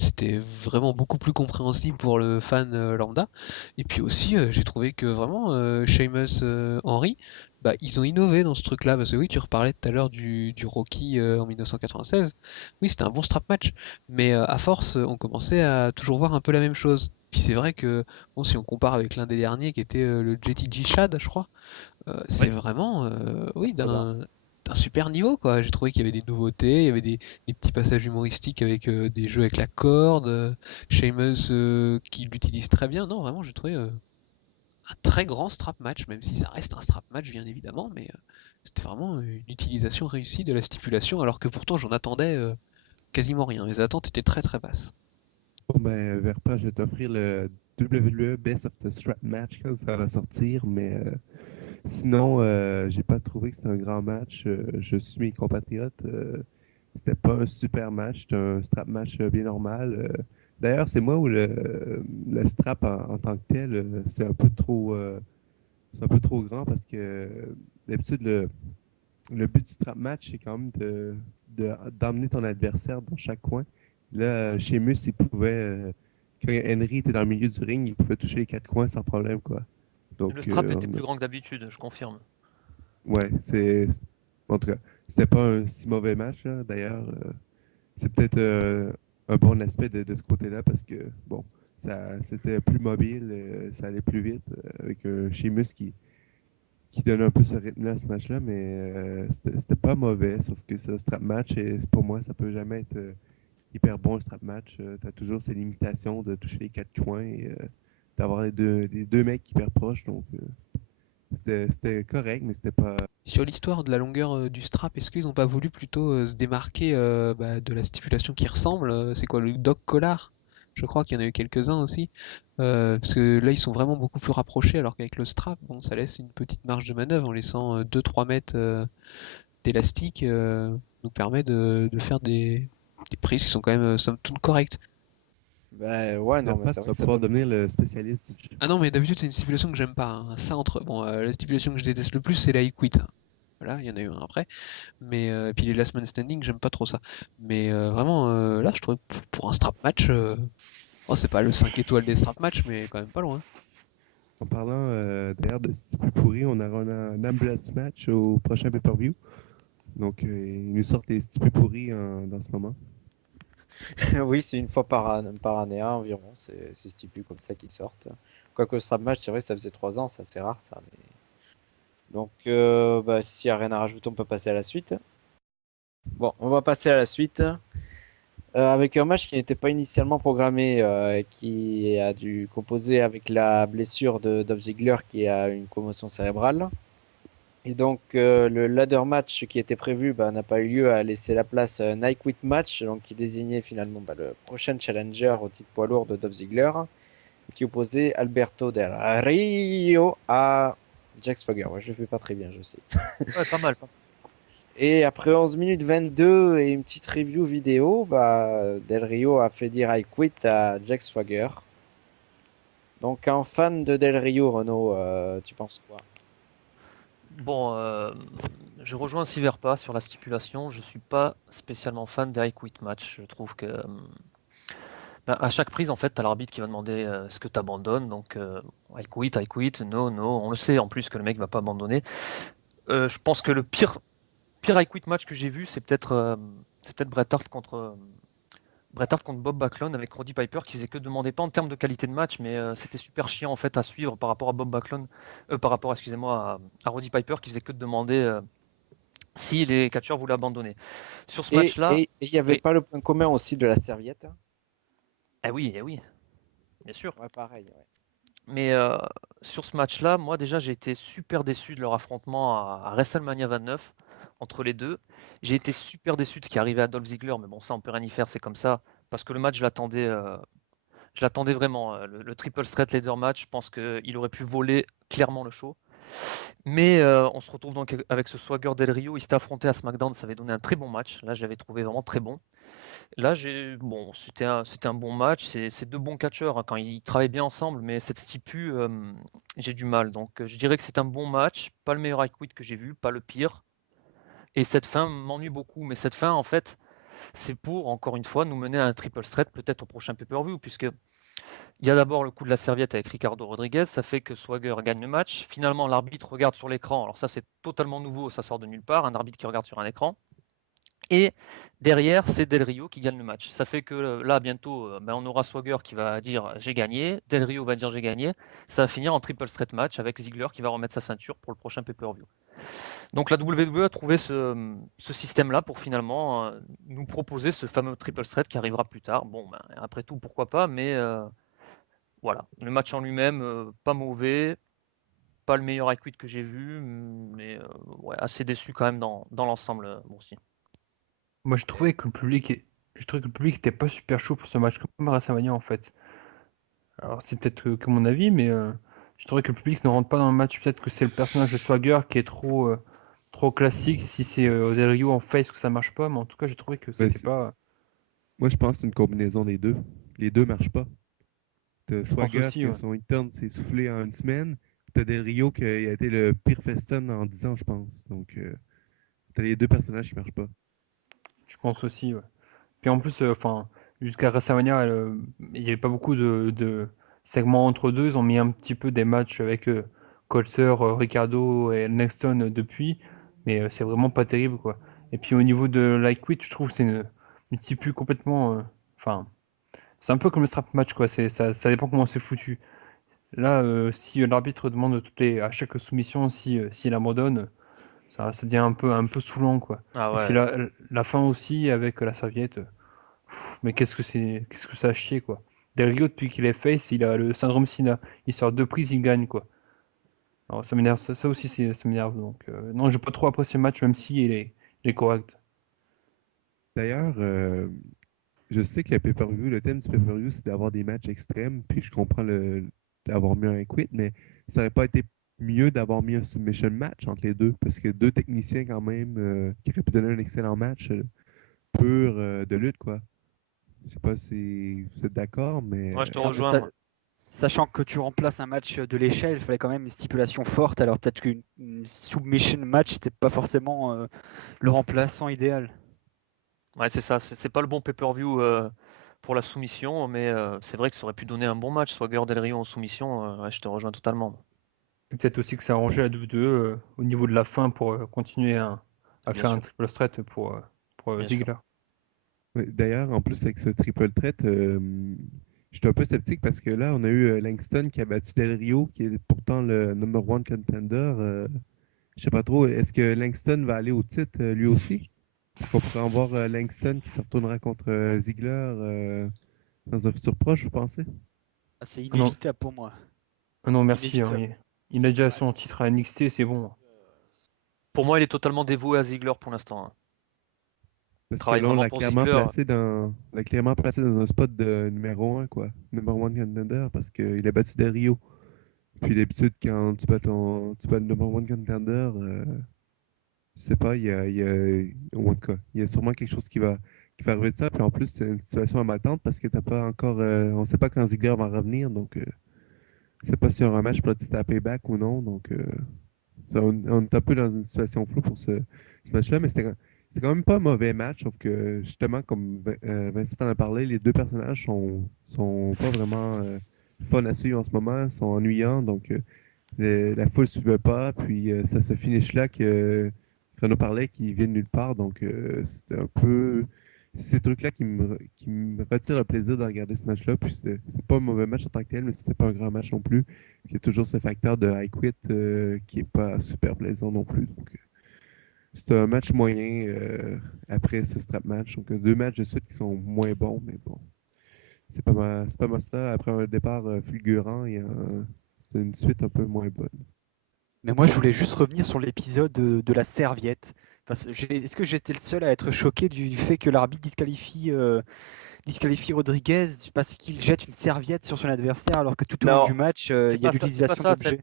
C'était vraiment beaucoup plus compréhensible pour le fan lambda. Et puis aussi, j'ai trouvé que vraiment, Sheamus, Henry, bah, ils ont innové dans ce truc-là. Parce que oui, tu reparlais tout à l'heure du Rocky en 1996. Oui, c'était un bon strap match. Mais à force, on commençait à toujours voir un peu la même chose. Puis c'est vrai que, bon, si on compare avec l'un des derniers qui était le JTG Shad, je crois, c'est Oui, vraiment, oui, C'est ça. d'un super niveau, quoi. J'ai trouvé qu'il y avait des nouveautés, il y avait des petits passages humoristiques avec des jeux avec la corde, Sheamus qui l'utilise très bien. Non, vraiment, j'ai trouvé un très grand strap match, même si ça reste un strap match, bien évidemment, mais c'était vraiment une utilisation réussie de la stipulation, alors que pourtant j'en attendais quasiment rien. Les attentes étaient très très basses. Bon, ben, Verpa, je vais t'offrir le WWE Best of the Strap match quand ça va sortir, mais sinon, j'ai pas trouvé que c'était un grand match. Je suis mes compatriotes. C'était pas un super match, c'était un strap match bien normal. D'ailleurs, c'est moi où le strap en tant que tel, c'est un peu trop grand parce que d'habitude, le but du strap match, c'est quand même d'emmener ton adversaire dans chaque coin. Là, Sheamus, il pouvait, quand Henry était dans le milieu du ring, il pouvait toucher les 4 coins sans problème, quoi. Donc, le strap était plus grand que d'habitude, je confirme. ouais, en tout cas, c'était pas un si mauvais match, là. D'ailleurs, c'est peut-être un bon aspect de ce côté-là parce que, bon, C'était plus mobile, ça allait plus vite, avec Sheamus qui donne un peu ce rythme-là à ce match-là, mais c'était pas mauvais, sauf que c'est un strap match et pour moi, ça peut jamais être hyper bon un strap match. Tu as toujours ces limitations de toucher les quatre coins et d'avoir les deux mecs hyper proches, donc c'était correct, mais c'était pas. Sur l'histoire de la longueur du strap, est-ce qu'ils n'ont pas voulu plutôt se démarquer de la stipulation qui ressemble? C'est quoi, le dog collar? Je crois qu'il y en a eu quelques-uns aussi. Parce que là, ils sont vraiment beaucoup plus rapprochés, alors qu'avec le strap, bon, ça laisse une petite marge de manœuvre en laissant 2-3 mètres d'élastique, nous permet de faire des prises qui sont quand même somme toute correctes. Ben ouais, non, mais Pat, c'est tu vrai vas que ça pouvoir donne. devenir le spécialiste du. Ah non, mais d'habitude, c'est une stipulation que j'aime pas, hein. Ça entre. Bon, la stipulation que je déteste le plus, c'est la I quit. Voilà, il y en a eu un après. Mais puis les last man standing, j'aime pas trop ça. Mais vraiment, là, je trouve que pour un strap match, oh, c'est pas le 5 étoiles des strap match, mais quand même pas loin. En parlant d'ailleurs de style pourri, on aura un ambulance match au prochain pay-per-view. Donc, ils nous sortent les petits pourris dans ce moment. Oui, c'est une fois par année environ. C'est stipulé comme ça qu'ils sortent. Quoique le strap match, c'est vrai, ça faisait 3 ans, ça c'est rare ça. Donc, bah, s'il n'y a rien à rajouter, on peut passer à la suite. Bon, on va passer à la suite. Avec un match qui n'était pas initialement programmé, et qui a dû composer avec la blessure de Dolph Ziggler qui a une commotion cérébrale. Et donc, le ladder match qui était prévu bah, n'a pas eu lieu, a laissé la place à un Night Quit match, donc qui désignait finalement bah, le prochain challenger au titre poids lourd de Dolph Ziggler, qui opposait Alberto Del Rio à Jack Swagger. Ouais, je le fais pas très bien, je sais. Ouais, pas mal. Et après 11 minutes 22 et une petite review vidéo, bah, Del Rio a fait dire I quit à Jack Swagger. Donc, un fan de Del Rio, Renaud, tu penses quoi? Bon, je rejoins Siverpa sur la stipulation. Je suis pas spécialement fan des I Quit match. Je trouve que ben, à chaque prise, en fait, tu as l'arbitre qui va demander est-ce que tu abandonnes. Donc, I quit, no, no. On le sait en plus que le mec va pas abandonner. Je pense que le pire I quit match que j'ai vu, c'est peut-être Bret Hart contre Bob Backlund avec Roddy Piper qui faisait que demander, pas en termes de qualité de match, mais c'était super chiant en fait à suivre par rapport à Bob Backlund, par rapport, excusez-moi, à Roddy Piper qui faisait que de demander si les catcheurs voulaient abandonner. Sur ce match-là, Et il n'y avait oui, pas le point commun aussi de la serviette? eh oui, bien sûr. Ouais, pareil. Ouais. Mais sur ce match-là, moi déjà j'ai été super déçu de leur affrontement à WrestleMania 29 entre les deux. J'ai été super déçu de ce qui arrivait à Dolph Ziggler, mais bon ça on peut rien y faire, c'est comme ça. Parce que le match je l'attendais vraiment. Le triple threat leader match, je pense qu'il aurait pu voler clairement le show. Mais on se retrouve donc avec ce Swagger Del Rio. Il s'était affronté à SmackDown, ça avait donné un très bon match. Là, je l'avais trouvé vraiment très bon. Là, bon, c'était un bon match. C'est deux bons catcheurs hein, quand ils travaillent bien ensemble, mais cette stipu, j'ai du mal. Donc, je dirais que c'est un bon match. Pas le meilleur I Quit que j'ai vu, pas le pire. Et cette fin m'ennuie beaucoup. Mais cette fin, en fait, c'est pour, encore une fois, nous mener à un triple threat peut-être au prochain pay-per-view, puisque il y a d'abord le coup de la serviette avec Ricardo Rodriguez, ça fait que Swagger gagne le match. Finalement, l'arbitre regarde sur l'écran. Alors ça, c'est totalement nouveau, ça sort de nulle part, un arbitre qui regarde sur un écran. Et derrière, c'est Del Rio qui gagne le match. Ça fait que là, bientôt, ben, on aura Swagger qui va dire j'ai gagné, Del Rio va dire j'ai gagné. Ça va finir en triple threat match avec Ziggler qui va remettre sa ceinture pour le prochain pay-per-view. Donc la WWE a trouvé ce système-là pour finalement nous proposer ce fameux triple threat qui arrivera plus tard. Bon, ben, après tout, pourquoi pas, mais voilà, le match en lui-même, pas mauvais, pas le meilleur I Quit que j'ai vu, mais ouais, assez déçu quand même dans l'ensemble, moi aussi. Moi, je trouvais que le public était pas super chaud pour ce match, comme à WrestleMania en fait. Alors, c'est peut-être que mon avis, mais je trouvais que le public ne rentre pas dans le match. Peut-être que c'est le personnage de Swagger qui est trop classique. Si c'est Del Rio en face que ça marche pas, mais en tout cas, j'ai trouvé que Ben, c'était pas. moi, je pense que c'est une combinaison des deux. Les deux marchent pas. T'as Je pense Swagger aussi, que ouais. son interne s'est soufflé en une semaine. T'as Del Rio qui a été le pire festin en 10 ans, je pense. Donc, t'as les deux personnages qui marchent pas. Je pense aussi, ouais. Puis en plus, enfin, jusqu'à WrestleMania, il n'y avait pas beaucoup de segments entre deux. Ils ont mis un petit peu des matchs avec Colter, Ricardo et Nexton depuis, mais c'est vraiment pas terrible, quoi. Et puis au niveau de Light Quit, je trouve que c'est une tipu complètement. Enfin, C'est un peu comme le strap match, quoi. Ça dépend comment c'est foutu. Là, si l'arbitre demande à chaque soumission si elle abandonne, ça devient un peu saoulant, quoi. Ah Et puis ouais. la fin aussi avec la serviette. Mais qu'est-ce que ça a chier, quoi. Del Rio, depuis qu'il est face, il a le syndrome Sina. Il sort 2 prises, il gagne, quoi. Alors ça m'énerve, ça aussi ça m'énerve. Donc non, j'ai pas trop apprécié le match, même si il est correct. D'ailleurs, je sais que le pay-per-view, le thème du pay-per-view, c'est d'avoir des matchs extrêmes, puis je comprends d'avoir mis un quit, mais ça aurait pas été mieux d'avoir mis un submission match entre les deux, parce que deux techniciens quand même qui auraient pu donner un excellent match pur de lutte, quoi. Je sais pas si vous êtes d'accord, mais Moi, je te Non, mais rejoins. Moi. sachant que tu remplaces un match de l'échelle, il fallait quand même une stipulation forte. Alors peut-être qu'une submission match, c'était pas forcément le remplaçant idéal. Ouais, c'est ça. C'est pas le bon pay-per-view pour la soumission, mais c'est vrai que ça aurait pu donner un bon match. Swagger Del Rio en soumission, ouais, je te rejoins totalement. Et peut-être aussi que ça a arrangé la WWE au niveau de la fin pour continuer à Bien faire un sûr. triple threat pour Bien sûr. Ziggler. ouais, d'ailleurs, en plus avec ce triple threat, je suis un peu sceptique parce que là, on a eu Langston qui a battu Del Rio, qui est pourtant le number one contender. Je sais pas trop, est-ce que Langston va aller au titre lui aussi? Est-ce qu'on pourrait en voir Langston qui se retournera contre Ziggler dans un futur proche, vous pensez? Ah, c'est Ah non, inévitable pour moi. ah non, merci. Hein, Inévitable. il a déjà son titre à NXT, c'est bon. Pour moi, il est totalement dévoué à Ziggler pour l'instant. Hein. Il Parce que travaille là, on vraiment l'a pour clairement Ziggler. placé dans un spot de numéro un, quoi. Number one contender, parce qu'il a battu Del Rio. Puis d'habitude, quand tu bats le number one contender, je sais pas, ou en tout cas, il y a sûrement quelque chose qui va arriver de ça. Puis en plus, c'est une situation embêtante parce que t'as pas encore, on sait pas quand Ziggler va revenir, donc on sait pas s'il y aura un match pour le titre à payback ou non. Donc on est un peu dans une situation floue pour ce match-là, mais c'est quand même pas un mauvais match, sauf que justement, comme Vincent en a parlé, les deux personnages sont pas vraiment fun à suivre en ce moment, sont ennuyants, donc la foule ne suivait pas, puis ça se finish là que Renaud parlait qui vient de nulle part, donc c'était un peu. C'est ces trucs-là qui me retirent le plaisir de regarder ce match-là, puis c'est pas un mauvais match en tant que tel, mais c'était pas un grand match non plus. Puis il y a toujours ce facteur de high quit qui est pas super plaisant non plus. Donc c'était un match moyen après ce strap match. Donc deux matchs de suite qui sont moins bons, mais bon. C'est pas mal ça. Après un départ fulgurant, c'est une suite un peu moins bonne. Mais moi, je voulais juste revenir sur l'épisode de la serviette. Est-ce que j'étais le seul à être choqué du fait que l'arbitre disqualifie Rodriguez parce qu'il jette une serviette sur son adversaire alors que tout au long du Non, match, C'est il y a pas ça, c'est pas l'utilisation ça. d'objets?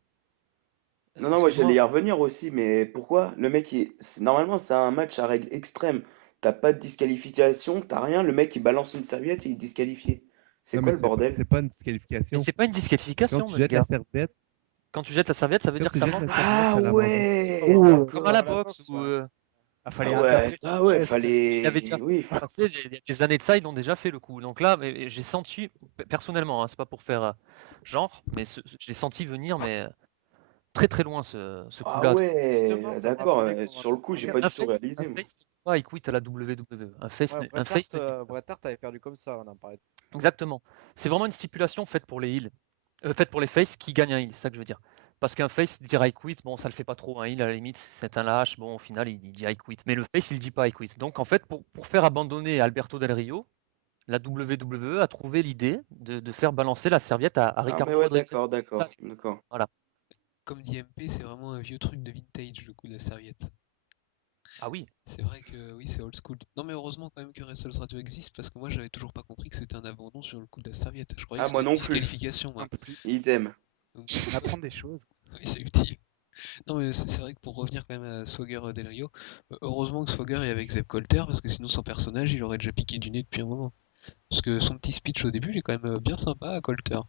non, moi j'allais y Excuse-moi. revenir aussi, mais pourquoi? Le mec, normalement, c'est un match à règle extrême. T'as pas de disqualification, t'as rien. Le mec, il balance une serviette et il est disqualifié. C'est Non, quoi mais le bordel? c'est pas une Mais disqualification. c'est pas une C'est quand disqualification, tu mon jettes la gars. serviette, Quand tu jettes la serviette, ça veut quand dire tu que ça jettes la abandonne. serviette, Ah ça l'abandonne. ouais, Oh, Comme à la À la boxe boxe, où ouais. il fallait interpréter ah le ouais, geste. il l'avait déjà oui. fait. Enfin, tu sais, il y a des années de ça, ils l'ont déjà fait le coup. Donc là, mais j'ai senti, personnellement, hein, c'est pas pour faire genre, mais je l'ai senti venir, mais très très loin ce Ah coup-là. Justement, ouais, ça me d'accord. rappelait Sur le coup, j'ai comment pas Un du tout face, réalisé, moi. ne peut pas quit à la WWE. ouais, Un face ne quitte pas. Bret Hart avait perdu comme ça, on en parlait. Exactement. C'est vraiment une stipulation faite pour les heels, faite pour les faces qui gagnent un heel, c'est ça que je veux dire. Parce qu'un face dire I quit, bon, ça le fait pas trop. Un heel, à la limite, c'est un lâche. Bon, au final, il dit I quit. Mais le face, il dit pas I quit. Donc, en fait, pour faire abandonner Alberto Del Rio, la WWE a trouvé l'idée de faire balancer la serviette à Ah mais Ricardo ouais, Rodriguez. d'accord, Ça, d'accord. voilà. Comme dit MP, c'est vraiment un vieux truc de vintage, le coup de la serviette. Ah oui. C'est vrai que oui, c'est old school. Non, mais heureusement quand même que Wrestle Radio existe parce que moi j'avais toujours pas compris que c'était un abandon sur le coup de la serviette. Je croyais Ah, que moi c'était une non plus. disqualification, moi. Non plus. Idem. Donc, On apprend des choses. oui, c'est utile. Non, mais c'est vrai que pour revenir quand même à Swagger Del Rio, heureusement que Swagger est avec Zeb Colter parce que sinon son personnage il aurait déjà piqué du nez depuis un moment. Parce que son petit speech au début il est quand même bien sympa à Colter.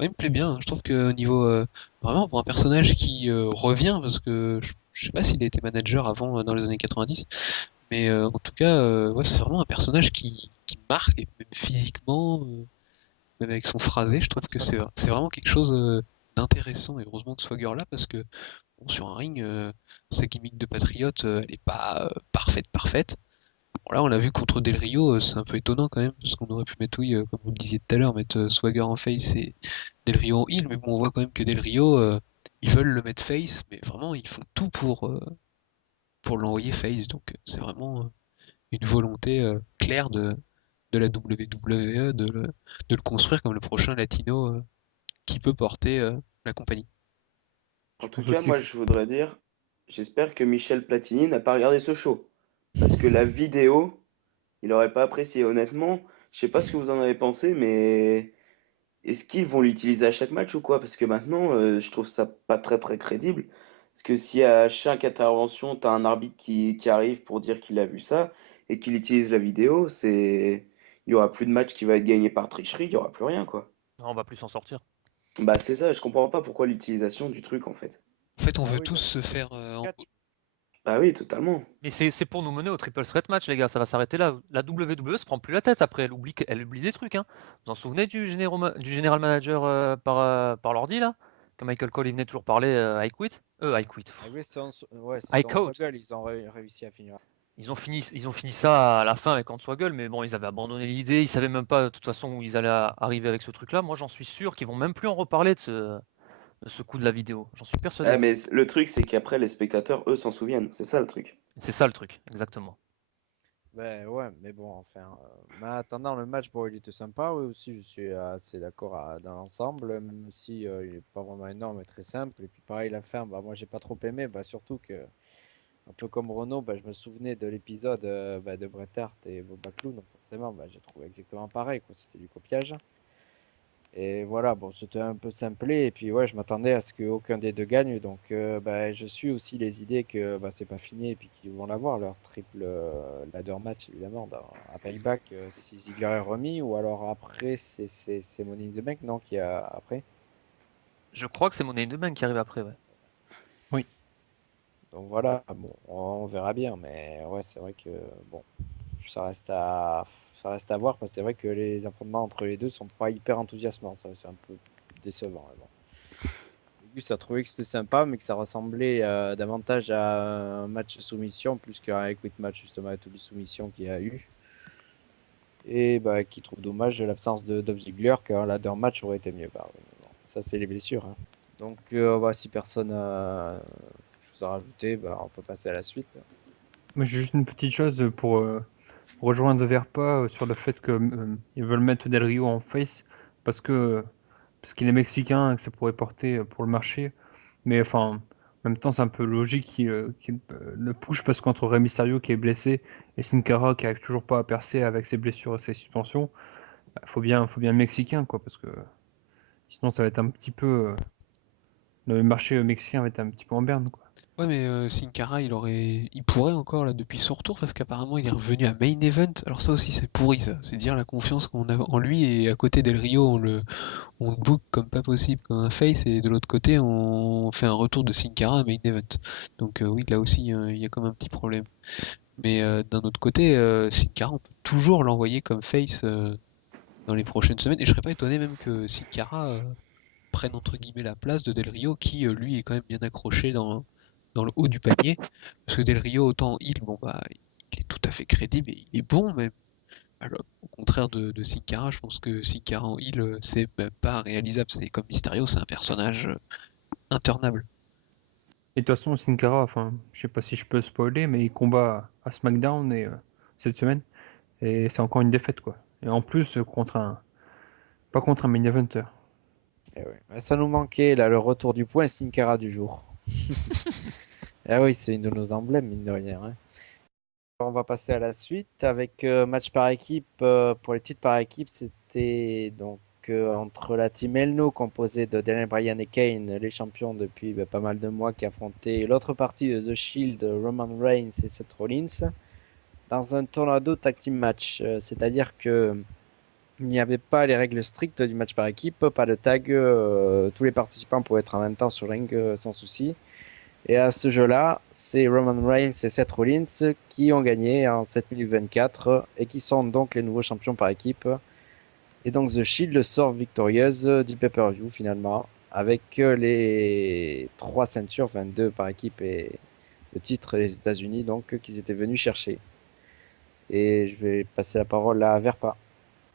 Moi, il me plaît bien, hein. Je trouve que au niveau vraiment pour un personnage qui revient, parce que je sais pas s'il a été manager avant dans les années 90, mais en tout cas, ouais, c'est vraiment un personnage qui marque, et même physiquement, même avec son phrasé, je trouve que c'est vraiment quelque chose d'intéressant, et heureusement que Swagger là, parce que bon, sur un ring, sa gimmick de patriote, elle est pas parfaite, Bon, là, on l'a vu contre Del Rio, c'est un peu étonnant quand même, parce qu'on aurait pu mettre, oui, comme vous le disiez tout à l'heure, mettre Swagger en face et Del Rio en heel, mais bon, on voit quand même que Del Rio, ils veulent le mettre face, mais vraiment, ils font tout pour l'envoyer face, donc c'est vraiment une volonté claire de la WWE de le construire comme le prochain latino qui peut porter la compagnie. En Je tout pense cas, aussi moi, que je voudrais dire, j'espère que Michel Platini n'a pas regardé ce show. Parce que la vidéo, il aurait pas apprécié. Honnêtement, je sais pas ce que vous en avez pensé, mais est-ce qu'ils vont l'utiliser à chaque match ou quoi? Parce que maintenant, je trouve ça pas très très crédible. Parce que si à chaque intervention, t'as un arbitre qui arrive pour dire qu'il a vu ça et qu'il utilise la vidéo, il y aura plus de match qui va être gagné par tricherie, il y aura plus rien, quoi. Non, on va plus s'en sortir. Bah c'est ça, je comprends pas pourquoi l'utilisation du truc en fait. En fait, on Ah veut oui, tous parce se que c'est faire catch. Bah oui, totalement. Mais c'est pour nous mener au triple threat match, les gars. Ça va s'arrêter là. La WWE se prend plus la tête après. Elle oublie des trucs. Hein. Vous en souvenez du général manager par l'ordi là? Que Michael Cole il venait toujours parler I quit? I quit. Ah oui, ouais, c'est I son code. Swaggle, ils ont réussi à finir. Ils ont fini ça à la fin avec Hornswoggle, mais bon, ils avaient abandonné l'idée. Ils savaient même pas de toute façon où ils allaient arriver avec ce truc-là. Moi, j'en suis sûr qu'ils vont même plus en reparler de ce coup de la vidéo. J'en suis Ah, persuadé. mais le truc, c'est qu'après, les spectateurs, eux, s'en souviennent. C'est ça le truc. C'est ça le truc, exactement. Ben ouais, mais bon, enfin. Mais en attendant, le match, bon, il était sympa, oui, aussi, je suis assez d'accord dans l'ensemble, même si il est pas vraiment énorme et très simple. Et puis pareil, la fin, bah, moi, j'ai pas trop aimé, bah, surtout que, un peu comme Renault, bah, je me souvenais de l'épisode bah, de Bret Hart et Bob Backlund, donc forcément, bah, j'ai trouvé exactement pareil, quoi, c'était du copiage. Et voilà, bon, c'était un peu simplé. Et puis, ouais, je m'attendais à ce qu'aucun des deux gagne. Donc, bah, je suis aussi les idées que bah, c'est pas fini et puis qu'ils vont l'avoir, leur triple ladder match, évidemment, à Payback, si Ziggler est remis. Ou alors après, c'est Money in the Bank, non, qui a après. Je crois que c'est Money in the Bank qui arrive après, ouais. oui. Donc voilà, bon, on verra bien. Mais ouais, c'est vrai que, bon, ça reste à, ça reste à voir. Parce que c'est vrai que les affrontements entre les deux sont pas hyper enthousiasmants. Ça, c'est un peu décevant. Mais bon. Ça trouvait que c'était sympa, mais que ça ressemblait davantage à un match soumission plus qu'un Equit match, justement, avec toutes les soumissions qu'il y a eu. Et bah, qui trouve dommage l'absence de Dolph Ziggler, car ladder match aurait été mieux. Bah, bon, ça, c'est les blessures. Hein. Donc, bah, si personne n'a quelque chose à rajouter, bah, on peut passer à la suite. Moi, j'ai juste une petite chose pour rejoindre Verpa sur le fait que ils veulent mettre Del Rio en face parce qu'il est mexicain et que ça pourrait porter pour le marché. Mais enfin, en même temps, c'est un peu logique qu'il le push parce qu'entre Rey Mysterio qui est blessé et Sin Cara qui arrive toujours pas à percer avec ses blessures et ses suspensions, bah, faut bien mexicain quoi, parce que sinon ça va être un petit peu le marché mexicain va être un petit peu en berne quoi. Ouais, mais Sin Cara, il pourrait encore là depuis son retour parce qu'apparemment il est revenu à Main Event. Alors ça aussi c'est pourri ça, c'est dire la confiance qu'on a en lui et à côté Del Rio on le book comme pas possible comme un face et de l'autre côté on fait un retour de Sin Cara à Main Event. Donc oui là aussi il y a comme un petit problème. Mais d'un autre côté Sin Cara on peut toujours l'envoyer comme face dans les prochaines semaines et je serais pas étonné même que Sin Cara prenne entre guillemets la place de Del Rio qui lui est quand même bien accroché dans le haut du panier. Parce que Del Rio, autant il, bon bah, il est tout à fait crédible et il est bon même. Alors, au contraire de Sin Cara, je pense que Sin Cara en heal, c'est même pas réalisable. C'est comme Mysterio, c'est un personnage internable. Et de toute façon, Sin Cara, enfin, je sais pas si je peux spoiler, mais il combat à SmackDown cette semaine et c'est encore une défaite quoi. Et en plus pas contre un main eventer. Et ouais. Ça nous manquait, là, le retour du point Sin Cara du jour. Ah oui, c'est une de nos emblèmes, mine de rien. Hein. On va passer à la suite avec match par équipe. Pour les titres par équipe, c'était donc entre la team Elno composée de Daniel Bryan et Kane, les champions depuis pas mal de mois, qui affrontaient l'autre partie de The Shield, Roman Reigns et Seth Rollins, dans un tornado tag team match. C'est-à-dire que il n'y avait pas les règles strictes du match par équipe, pas de tag, tous les participants pouvaient être en même temps sur le ring sans souci. Et à ce jeu-là, c'est Roman Reigns et Seth Rollins qui ont gagné en 7 minutes 24 et qui sont donc les nouveaux champions par équipe. Et donc The Shield sort victorieuse du pay-per-view finalement avec les 3 ceintures, 22 par équipe et le titre des États-Unis donc qu'ils étaient venus chercher. Et je vais passer la parole à Verpa.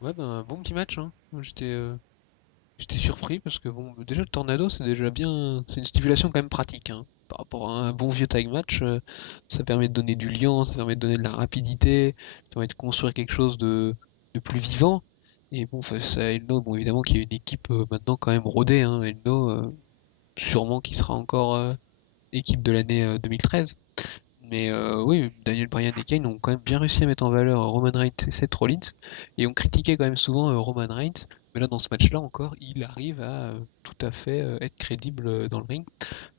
Ouais, ben, bon petit match, hein. Moi, j'étais surpris parce que bon, déjà le Tornado, c'est déjà bien, c'est une stipulation quand même pratique, hein. Par rapport à un bon vieux tag match, ça permet de donner du lien, ça permet de donner de la rapidité, ça permet de construire quelque chose de plus vivant. Et bon, face à Elno, bon, évidemment qu'il y a une équipe maintenant quand même rodée, hein. Elno, sûrement qui sera encore équipe de l'année 2013. Mais oui, Daniel Bryan et Kane ont quand même bien réussi à mettre en valeur Roman Reigns et Seth Rollins, et on critiquait quand même souvent Roman Reigns, mais là dans ce match-là encore, il arrive à tout à fait être crédible dans le ring.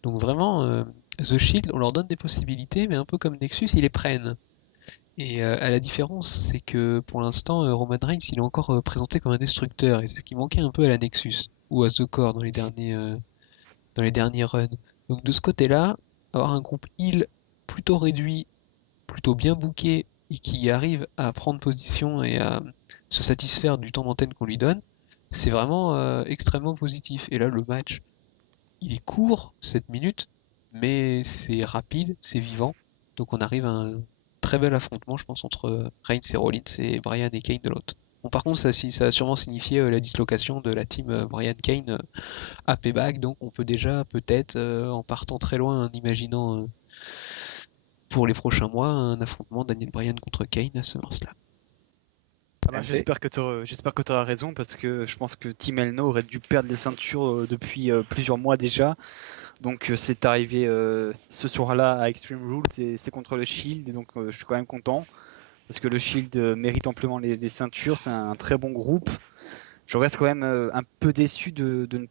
Donc vraiment, The Shield, on leur donne des possibilités, mais un peu comme Nexus, ils les prennent. Et à la différence, c'est que pour l'instant, Roman Reigns, il est encore présenté comme un destructeur, et c'est ce qui manquait un peu à la Nexus, ou à The Core dans les derniers runs. Donc de ce côté-là, avoir un groupe heel plutôt réduit, plutôt bien booké et qui arrive à prendre position et à se satisfaire du temps d'antenne qu'on lui donne, c'est vraiment extrêmement positif. Et là, le match, il est court, 7 minutes, mais c'est rapide, c'est vivant. Donc on arrive à un très bel affrontement, je pense, entre Reigns et Rollins et Bryan et Kane de l'autre. Bon, par contre, ça a sûrement signifié la dislocation de la team Bryan Kane à Payback, donc on peut déjà, peut-être, en partant très loin, en imaginant pour les prochains mois un affrontement Daniel Bryan contre Kane à SummerSlam. Ah ben, MP. j'espère que tu auras raison parce que je pense que Team Elno aurait dû perdre les ceintures depuis plusieurs mois déjà. Donc c'est arrivé ce soir-là à Extreme Rules et c'est contre le Shield. Et donc je suis quand même content parce que le Shield mérite amplement les ceintures. C'est un très bon groupe. Je reste quand même un peu déçu de ne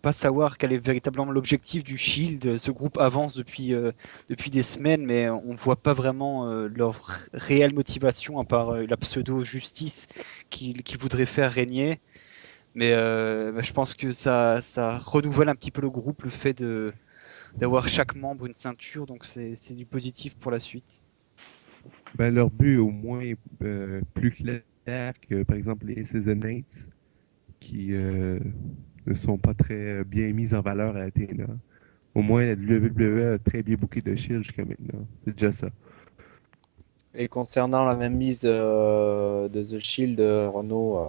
pas savoir quel est véritablement l'objectif du Shield. Ce groupe avance depuis des semaines, mais on ne voit pas vraiment leur réelle motivation, à part la pseudo-justice qu'ils voudraient faire régner. Mais bah, je pense que ça renouvelle un petit peu le groupe, le fait d'avoir chaque membre une ceinture, donc c'est du positif pour la suite. Ben, leur but est au moins plus clair que, par exemple, les Season Knights, qui ne sont pas très bien mis en valeur à la TNA. Au moins, la WWE a très bien booké de Shield jusqu'à maintenant. C'est déjà ça. Et concernant la même mise de The Shield, Renaud,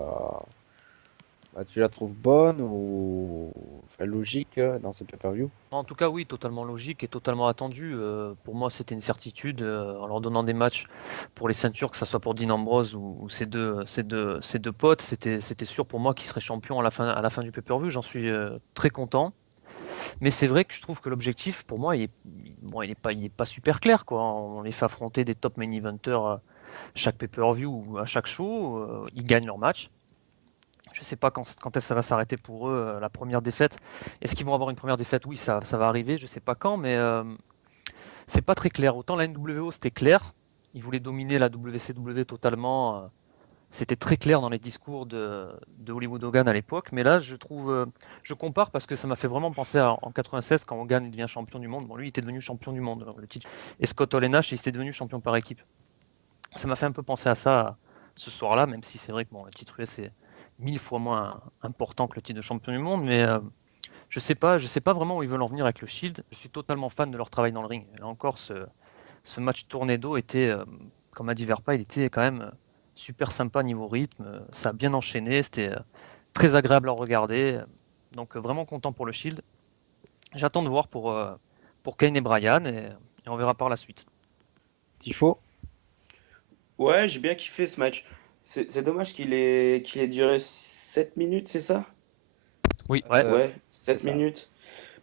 bah, tu la trouves bonne ou enfin, logique dans ce pay-per-view? En tout cas, oui, totalement logique et totalement attendu. Pour moi, c'était une certitude en leur donnant des matchs pour les ceintures, que ce soit pour Dean Ambrose ou ces deux potes. C'était sûr pour moi qu'ils seraient champions à la fin du pay-per-view. J'en suis très content. Mais c'est vrai que je trouve que l'objectif, pour moi, bon, il est pas super clair, quoi. On les fait affronter des top main eventers chaque pay-per-view ou à chaque show. Ils gagnent leur match. Je ne sais pas quand est-ce que ça va s'arrêter pour eux, la première défaite. Est-ce qu'ils vont avoir une première défaite? Oui, ça va arriver, je ne sais pas quand, mais c'est pas très clair. Autant la NWO, c'était clair. Ils voulaient dominer la WCW totalement. C'était très clair dans les discours de Hollywood Hogan à l'époque. Mais là, je trouve, je compare parce que ça m'a fait vraiment penser en 96 quand Hogan devient champion du monde. Bon, lui, il était devenu champion du monde, le titre. Et Scott Hall et Nash, il était devenu champion par équipe. Ça m'a fait un peu penser à ça ce soir-là, même si c'est vrai que bon, le titre US est 1000 fois moins important que le titre de champion du monde, mais je sais pas vraiment où ils veulent en venir avec le Shield. Je suis totalement fan de leur travail dans le ring. Et là encore, ce match Tornado était, comme a dit Verpa, il était quand même super sympa niveau rythme. Ça a bien enchaîné, c'était très agréable à regarder. Donc vraiment content pour le Shield. J'attends de voir pour Kane et Bryan et on verra par la suite. Tifo? Ouais, j'ai bien kiffé ce match. C'est dommage qu'il ait duré 7 minutes, c'est ça? Oui, ouais. Ouais, c'est 7 ça. minutes.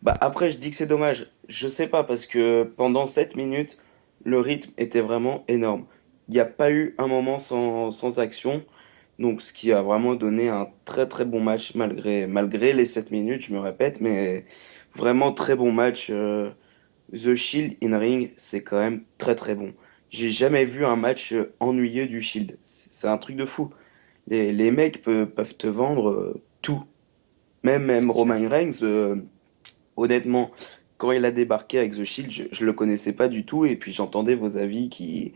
Bah après, je dis que c'est dommage. Je sais pas, parce que pendant 7 minutes, le rythme était vraiment énorme. Il n'y a pas eu un moment sans action. Donc, ce qui a vraiment donné un très très bon match, malgré les 7 minutes, je me répète, mais vraiment très bon match. The Shield in Ring, c'est quand même très très bon. J'ai jamais vu un match ennuyeux du Shield. C'est un truc de fou. Les mecs peuvent te vendre tout. Même C'est clair. Roman Reigns, honnêtement, quand il a débarqué avec The Shield, je le connaissais pas du tout. Et puis j'entendais vos avis qui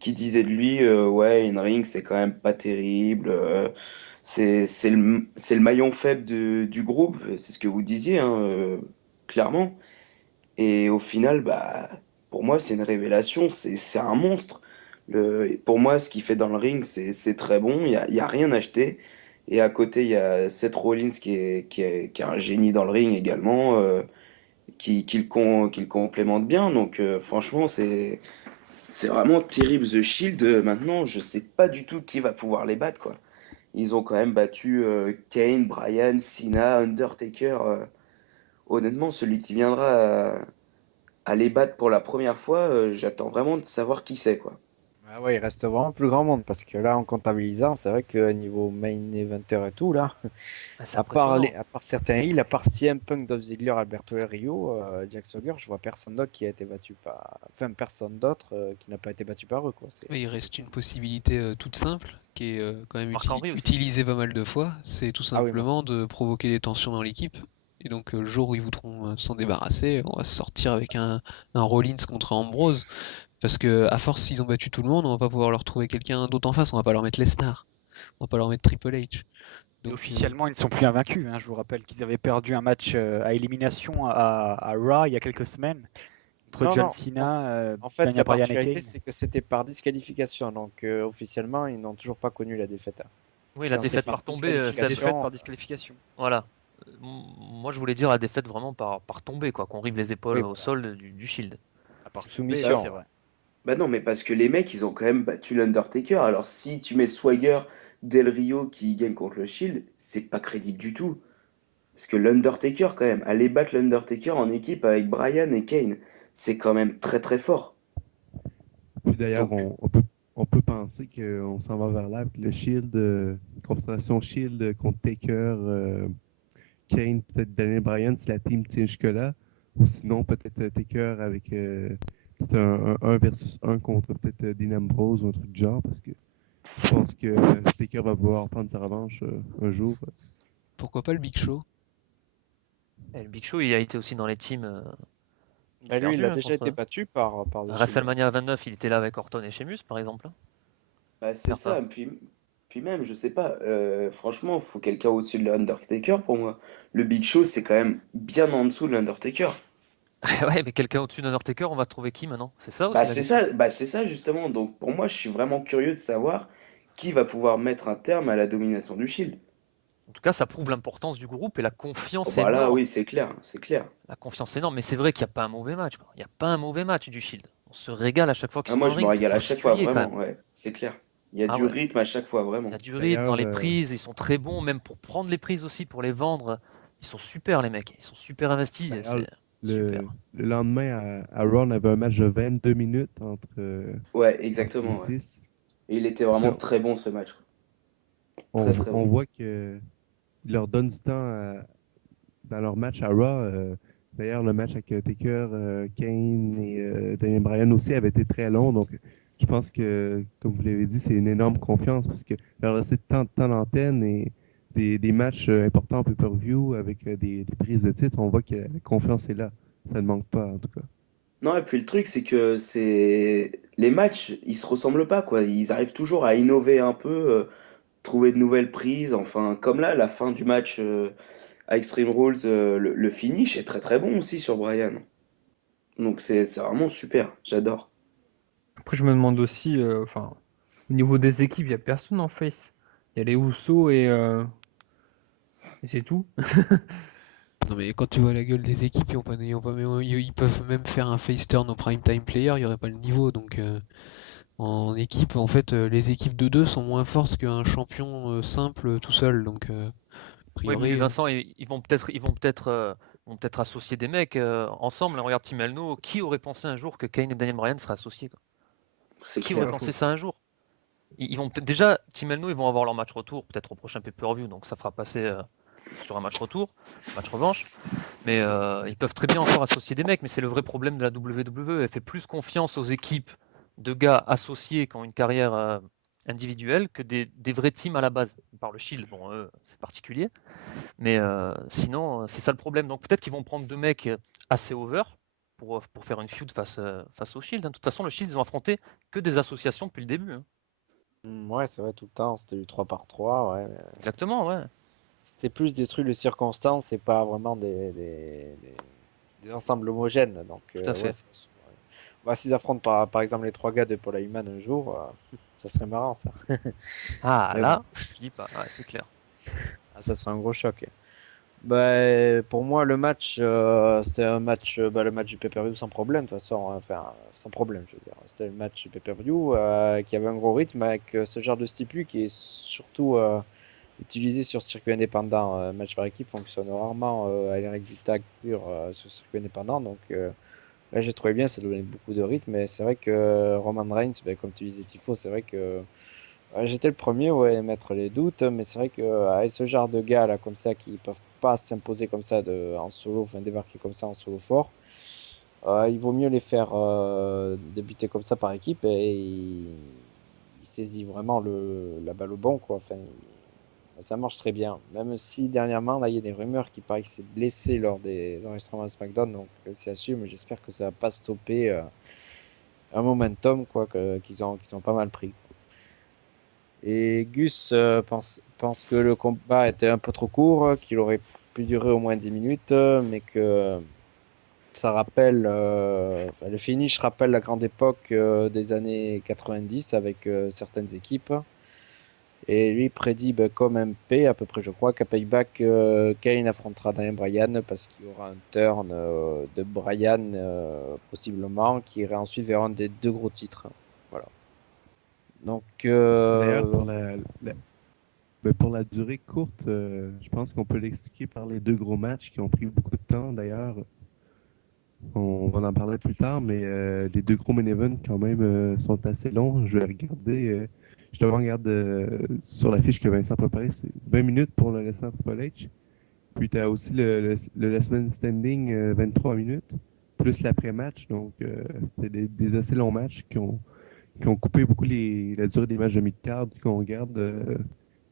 disaient de lui, ouais, in Ring, c'est quand même pas terrible. C'est le maillon faible du groupe. C'est ce que vous disiez, hein, clairement. Et au final, bah, pour moi, c'est une révélation. C'est un monstre. Pour moi, ce qu'il fait dans le ring, c'est très bon. Il y a rien à acheter. Et à côté, il y a Seth Rollins qui est un génie dans le ring également, qui le complémente bien. Donc, franchement, c'est vraiment terrible. The Shield, maintenant, je sais pas du tout qui va pouvoir les battre, quoi. Ils ont quand même battu Kane, Bryan, Cena, Undertaker. Honnêtement, celui qui viendra à les battre pour la première fois, j'attends vraiment de savoir qui c'est, quoi. Ah ouais, il reste vraiment plus grand monde parce que là, en comptabilisant, c'est vrai que niveau main eventer et tout, là, Ah, c'est impressionnant. à part certains heals, à part CM Punk, Dolph Ziggler, Alberto El Rio, Jack Swagger, je vois personne d'autre qui a été battu par. Enfin, personne d'autre qui n'a pas été battu par eux, quoi. Oui, il reste une possibilité toute simple, qui est quand même Marc Henry aussi. utilisée pas mal de fois, c'est tout Ah oui, simplement de provoquer des tensions dans l'équipe. Et donc le jour où ils voudront s'en débarrasser, on va sortir avec un Rollins contre Ambrose, parce que à force s'ils ont battu tout le monde, on va pas pouvoir leur trouver quelqu'un d'autre en face, on va pas leur mettre Lesnar, on va pas leur mettre Triple H. Et Donc, officiellement, ils ne sont plus invaincus. Hein. Je vous rappelle qu'ils avaient perdu un match à élimination à Raw il y a quelques semaines entre Non, John non. Cena, En fait, Daniel la Bryan et particularité, Kane. c'est que c'était par disqualification. Donc, officiellement, ils n'ont toujours pas connu la défaite, hein. Oui, la Quand c'est défaite par par tombée, disqualification, Seb. Défaite par disqualification. Voilà. Moi, je voulais dire la défaite vraiment par tombée, quoi, qu'on rive les épaules Oui, au voilà. sol du Shield. À part Soumission. tomber, c'est vrai. Bah non, mais parce que les mecs, ils ont quand même battu l'Undertaker. Alors si tu mets Swagger, Del Rio qui gagne contre le Shield, c'est pas crédible du tout. Parce que l'Undertaker, quand même, aller battre l'Undertaker en équipe avec Bryan et Kane, c'est quand même très très fort. Puis d'ailleurs, Donc, on peut penser qu'on s'en va vers là avec le Shield, confrontation Shield contre Taker, Kane, peut-être Daniel Bryan si la team tient jusque-là. Ou sinon, peut-être Taker avec peut-être un versus un contre peut-être Dean Ambrose ou un truc du genre, parce que je pense que Taker va vouloir prendre sa revanche un jour. pourquoi pas le Big Show? Et le Big Show, il a été aussi dans les teams Bah, lui, il perdus a hein, déjà été contre. battu par À The Shield. WrestleMania 29, il était là avec Orton et Sheamus, par exemple. bah, c'est Certain. ça. Puis même, je sais pas, franchement, faut quelqu'un au-dessus de l'Undertaker pour moi. Le Big Show, c'est quand même bien en dessous de l'Undertaker. Ouais, mais quelqu'un au-dessus d'Undertaker, on va trouver qui maintenant? C'est ça aussi la question. Bah c'est ça justement. Donc pour moi, je suis vraiment curieux de savoir qui va pouvoir mettre un terme à la domination du Shield. En tout cas, ça prouve l'importance du groupe et la Oh confiance bah là, énorme. oui, c'est clair, c'est clair. La confiance énorme, mais c'est vrai qu'il n'y a pas un mauvais match, quoi. Il n'y a pas un mauvais match du Shield. On se régale à chaque fois qu'ils Ah, sont moi, dans le je me ring, c'est régale à chaque fois, particulier quand vraiment, même. ouais, c'est clair. Il y a Ah du ouais. rythme à chaque fois, Il y vraiment. a du rythme dans D'ailleurs, les prises, ils sont très bons, même pour prendre les prises aussi, pour les vendre. Ils sont super les mecs, ils sont super investis, d'ailleurs, c'est super. le lendemain à Raw, on avait un match de 22 minutes Ouais, entre les exactement, ouais. 6. Et il était vraiment très bon ce match. Très très On bon. voit qu'ils leur donnent du temps dans leur match à Raw. D'ailleurs, le match avec Taker, Kane et Daniel Bryan aussi avait été très long. Donc, je pense que, comme vous l'avez dit, c'est une énorme confiance parce que leur laisser tant de temps d'antenne et des matchs importants en pay-per-view avec des prises de titre, on voit que la confiance est là. Ça ne manque pas, en tout cas. Non, et puis le truc, c'est que les matchs, ils se ressemblent pas, quoi. Ils arrivent toujours à innover un peu, trouver de nouvelles prises. Enfin, comme là, la fin du match à Extreme Rules, le finish est très très bon aussi sur Bryan. Donc c'est vraiment super, j'adore. Après, je me demande aussi, enfin, au niveau des équipes, il n'y a personne en face. Il y a les Usos et c'est tout. Non mais quand tu vois la gueule des équipes, ils peuvent même faire un face turn au prime time player, il n'y aurait pas le niveau. Donc en équipe, en fait, les équipes de 2 sont moins fortes qu'un champion simple tout seul. Donc a Oui, mais priori, Vincent, ils vont peut-être associer des mecs ensemble. Regarde Tim Elno, qui aurait pensé un jour que Kane et Daniel Bryan seraient associés, quoi? C'est Qui aurait clair. pensé ça un jour? Ils vont peut-être déjà, Team Elno, ils vont avoir leur match retour, peut-être au prochain pay-per-view, donc ça fera passer sur un match retour, match revanche. Mais ils peuvent très bien encore associer des mecs, mais c'est le vrai problème de la WWE. Elle fait plus confiance aux équipes de gars associés qui ont une carrière individuelle que des vrais teams à la base. Par le Shield, bon, c'est particulier. Mais sinon, c'est ça le problème. Donc peut-être qu'ils vont prendre deux mecs assez over pour faire une feud face au Shield, hein. De toute façon, le Shield, ils ont affronté que des associations depuis le début, hein. Ouais, c'est vrai, tout le temps, c'était du 3 par 3, ouais. Exactement, ouais. C'était plus des trucs de circonstances et pas vraiment des ensembles homogènes. Donc, Tout à ouais, fait. Bah, s'ils affrontent par exemple les 3 gars de Paul Heyman un jour, ça serait marrant ça. Ah Mais bon, là, je dis pas, ouais, c'est clair. ça serait un gros choc. Pour moi, le match, c'était un match, le match du pay-per-view sans problème, de toute façon, enfin, sans problème, je veux dire. C'était le match du pay-per-view qui avait un gros rythme avec ce genre de stipu qui est surtout utilisé sur circuit indépendant. Match par équipe fonctionne rarement à l'ère du tag pur sur circuit indépendant, donc là j'ai trouvé bien, ça donnait beaucoup de rythme, mais c'est vrai que Roman Reigns, comme tu disais Tifo, c'est vrai que j'étais le premier ouais, à émettre les doutes, mais c'est vrai que avec ce genre de gars là comme ça qui peuvent pas s'imposer comme ça en solo, enfin débarquer comme ça en solo fort, il vaut mieux les faire débuter comme ça par équipe et il saisit vraiment la balle au bon quoi. Enfin, ça marche très bien. Même si dernièrement là il y a des rumeurs qui paraissent qu'il s'est blessé lors des enregistrements de SmackDown, donc c'est à suivre, mais j'espère que ça va pas stopper un momentum quoi qu'ils ont pas mal pris. Et Gus pense que le combat était un peu trop court, qu'il aurait pu durer au moins 10 minutes, mais que ça rappelle, enfin, le finish rappelle la grande époque des années 90 avec certaines équipes. Et lui prédit comme MP, à peu près je crois, qu'à Payback, Kane affrontera Daniel Bryan parce qu'il y aura un turn de Bryan possiblement qui irait ensuite vers un des 2 gros titres. Voilà. Donc, D'ailleurs, pour la durée courte, je pense qu'on peut l'expliquer par les 2 gros matchs qui ont pris beaucoup de temps. D'ailleurs, on va en parler plus tard, mais les 2 gros main events quand même sont assez longs. Je vais regarder. Je te regarde sur la fiche que Vincent a préparée, c'est 20 minutes pour le restant de Triple H. Puis tu as aussi le Last Man Standing, 23 minutes, plus l'après-match. Donc, c'était des assez longs matchs qui ont coupé beaucoup la durée des matchs de mid-card qu'on regarde.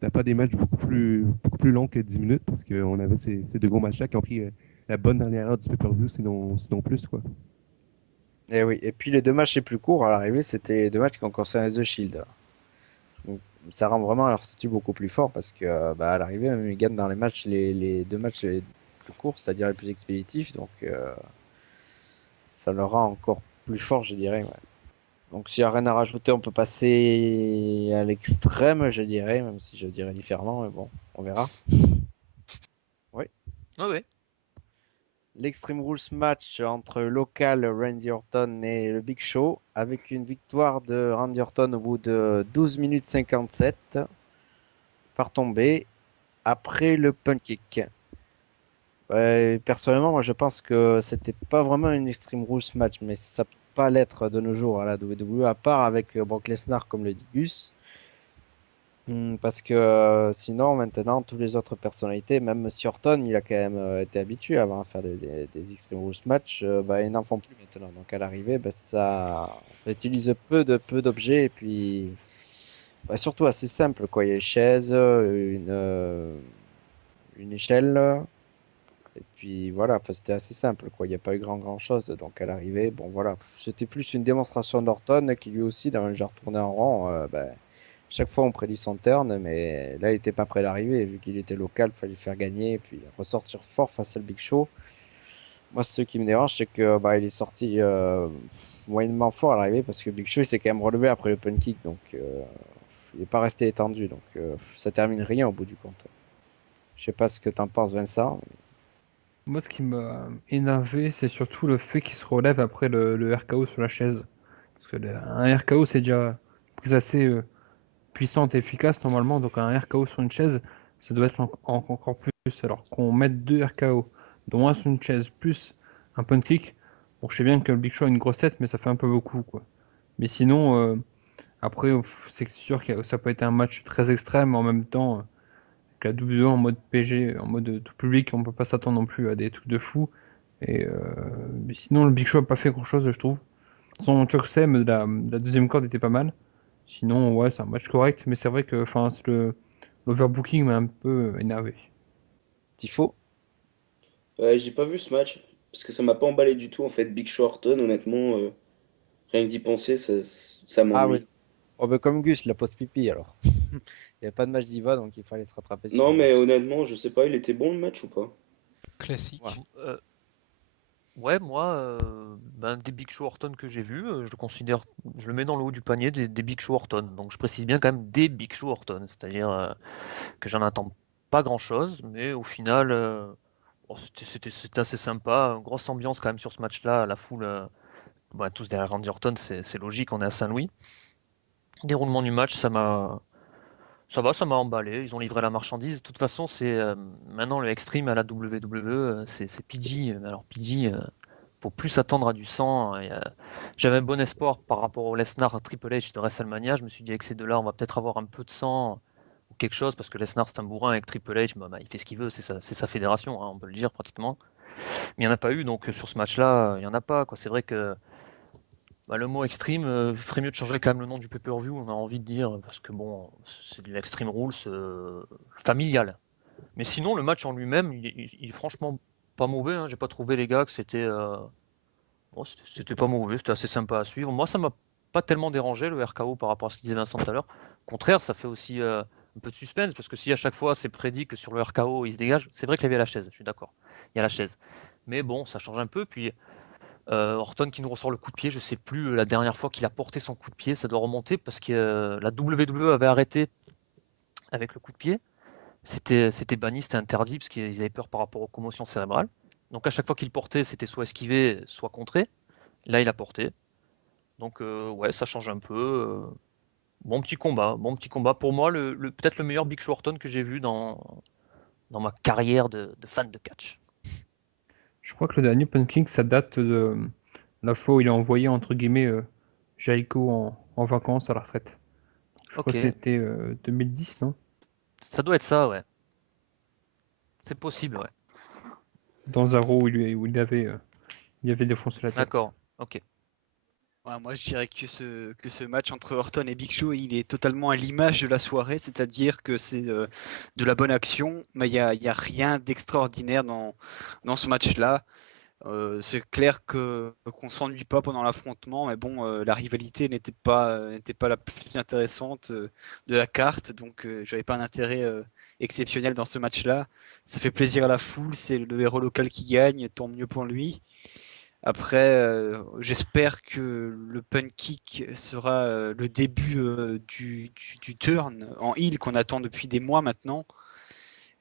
T'as pas des matchs beaucoup plus longs que 10 minutes parce qu'on avait ces 2 gros matchs-là qui ont pris la bonne dernière heure du pay-per-view, sinon plus, quoi. et oui. Et puis les 2 matchs les plus courts à l'arrivée, c'était les 2 matchs qui ont concerné The Shield. Donc, ça rend vraiment leur statut beaucoup plus fort parce que à l'arrivée, même ils gagnent dans les 2 matchs les plus courts, c'est-à-dire les plus expéditifs. Donc ça le rend encore plus fort, je dirais. Ouais. Donc s'il n'y a rien à rajouter, on peut passer à l'extrême, je dirais, même si je dirais différemment, mais bon, on verra. Oui. Ouais, ouais. L'Extreme Rules match entre le local Randy Orton et le Big Show, avec une victoire de Randy Orton au bout de 12 minutes 57 par tombée après le punt kick. Personnellement, moi je pense que c'était pas vraiment une Extreme Rules match, mais ça peut pas l'être de nos jours à la WWE, à part avec Brock Lesnar comme le dit Gus. Parce que sinon, maintenant, toutes les autres personnalités, même Monsieur Orton, il a quand même été habitué avant à faire des Extreme Rules match, ils n'en font plus maintenant. Donc à l'arrivée, ça utilise peu d'objets et puis surtout assez simple, quoi. Il y a une chaise, une échelle, et puis voilà, enfin, c'était assez simple, quoi. Il n'y a pas eu grand chose. Donc à l'arrivée, bon voilà, c'était plus une démonstration d'Orton qui lui aussi, dans un genre tourné en rond, chaque fois on prédit son turn, mais là il était pas prêt d'arriver, vu qu'il était local, il fallait le faire gagner, et puis ressortir fort face à le Big Show. Moi, ce qui me dérange, c'est que il est sorti moyennement fort à l'arrivée, parce que Big Show il s'est quand même relevé après le punt kick, donc il n'est pas resté étendu, donc ça termine rien au bout du compte. Je sais pas ce que t'en penses, Vincent. Moi, ce qui m'a énervé, c'est surtout le fait qu'il se relève après le RKO sur la chaise. Parce que un RKO, c'est déjà une prise assez puissante et efficace normalement. Donc un RKO sur une chaise, ça doit être encore plus. Alors qu'on mette 2 RKO, dont un sur une chaise, plus un punt kick. Bon, je sais bien que le Big Show a une grosse tête, mais ça fait un peu beaucoup, quoi. Mais sinon, après, c'est sûr que ça peut être un match très extrême en même temps. La WWE en mode PG, en mode tout public, on peut pas s'attendre non plus à des trucs de fou. Mais sinon, le Big Show a pas fait grand chose, je trouve. Son chokeslam de la deuxième corde était pas mal. Sinon, ouais, c'est un match correct, mais c'est vrai que l'overbooking m'a un peu énervé. Tifo. J'ai pas vu ce match parce que ça m'a pas emballé du tout en fait. Big Show Orton, honnêtement, rien que d'y penser, ça Ah oui. m'ennuie. Oh, comme Gus, la pause pipi alors. Il n'y avait pas de match diva, donc il fallait se rattraper sur Non, mais Gus. honnêtement, je sais pas, il était bon le match ou pas? Classique. Ouais. Ouais, moi, des Big Show Orton que j'ai vus, je le mets dans le haut du panier des Big Show Orton. Donc je précise bien quand même des Big Show Orton, c'est-à-dire que j'en attends pas grand-chose, mais au final, c'était assez sympa. Grosse ambiance quand même sur ce match-là, la foule, tous derrière Randy Orton, c'est logique, on est à Saint-Louis. Déroulement du match, ça m'a emballé. Ils ont livré la marchandise. De toute façon, maintenant le Extreme à la WWE, c'est PG. Alors PG, faut plus s'attendre à du sang. J'avais bon espoir par rapport au Lesnar Triple H de WrestleMania. Je me suis dit avec ces deux-là, on va peut-être avoir un peu de sang ou quelque chose parce que Lesnar c'est un bourrin avec Triple H, il fait ce qu'il veut, c'est sa fédération, hein, on peut le dire pratiquement. Mais il n'y en a pas eu, donc sur ce match-là, il n'y en a pas, quoi. C'est vrai que le mot extreme, ferait mieux de changer quand même le nom du pay-per-view, on a envie de dire, parce que bon, c'est de l'Extreme Rules familial. Mais sinon, le match en lui-même, il est franchement pas mauvais, hein. J'ai pas trouvé les gars que c'était pas mauvais, c'était assez sympa à suivre. Moi, ça m'a pas tellement dérangé le RKO par rapport à ce qu'il disait Vincent tout à l'heure. Au contraire, ça fait aussi un peu de suspense, parce que si à chaque fois c'est prédit que sur le RKO il se dégage, c'est vrai qu'il y avait la chaise, je suis d'accord. Il y a la chaise. Mais bon, ça change un peu. Puis Orton qui nous ressort le coup de pied, je sais plus la dernière fois qu'il a porté son coup de pied, ça doit remonter parce que la WWE avait arrêté avec le coup de pied. C'était banni, c'était interdit parce qu'ils avaient peur par rapport aux commotions cérébrales. Donc à chaque fois qu'il portait, c'était soit esquivé, soit contré. Là, il a porté. Donc ouais, ça change un peu. Bon petit combat, bon petit combat. Pour moi, peut-être le meilleur Big Show Orton que j'ai vu dans ma carrière de fan de catch. Je crois que le dernier Pumpkin King, ça date de la fois où il a envoyé, entre guillemets, Jericho en vacances à la retraite. Je crois Ok, que c'était 2010, non? ça doit être ça, ouais. C'est possible, ouais. Dans un Raw où il avait défoncé la tête. D'accord, ok. Ouais, moi, je dirais que ce match entre Orton et Big Show, il est totalement à l'image de la soirée, c'est-à-dire que c'est de la bonne action, mais il y a rien d'extraordinaire dans ce match-là. C'est clair qu'on s'ennuie pas pendant l'affrontement, mais bon, la rivalité n'était pas la plus intéressante de la carte, donc j'avais pas un intérêt exceptionnel dans ce match-là. Ça fait plaisir à la foule, c'est le héros local qui gagne, tant mieux pour lui. Après, j'espère que le punt kick sera le début du turn en heel qu'on attend depuis des mois maintenant.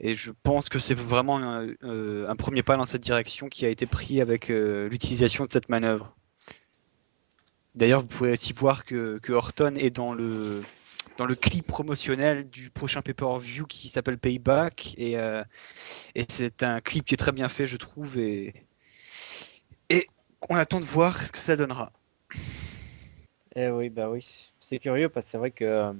Et je pense que c'est vraiment un premier pas dans cette direction qui a été pris avec l'utilisation de cette manœuvre. D'ailleurs, vous pouvez aussi voir que Orton est dans le clip promotionnel du prochain pay-per-view qui s'appelle Payback. Et c'est un clip qui est très bien fait, je trouve. Et on attend de voir ce que ça donnera. Eh oui, bah oui. C'est curieux parce que c'est vrai que.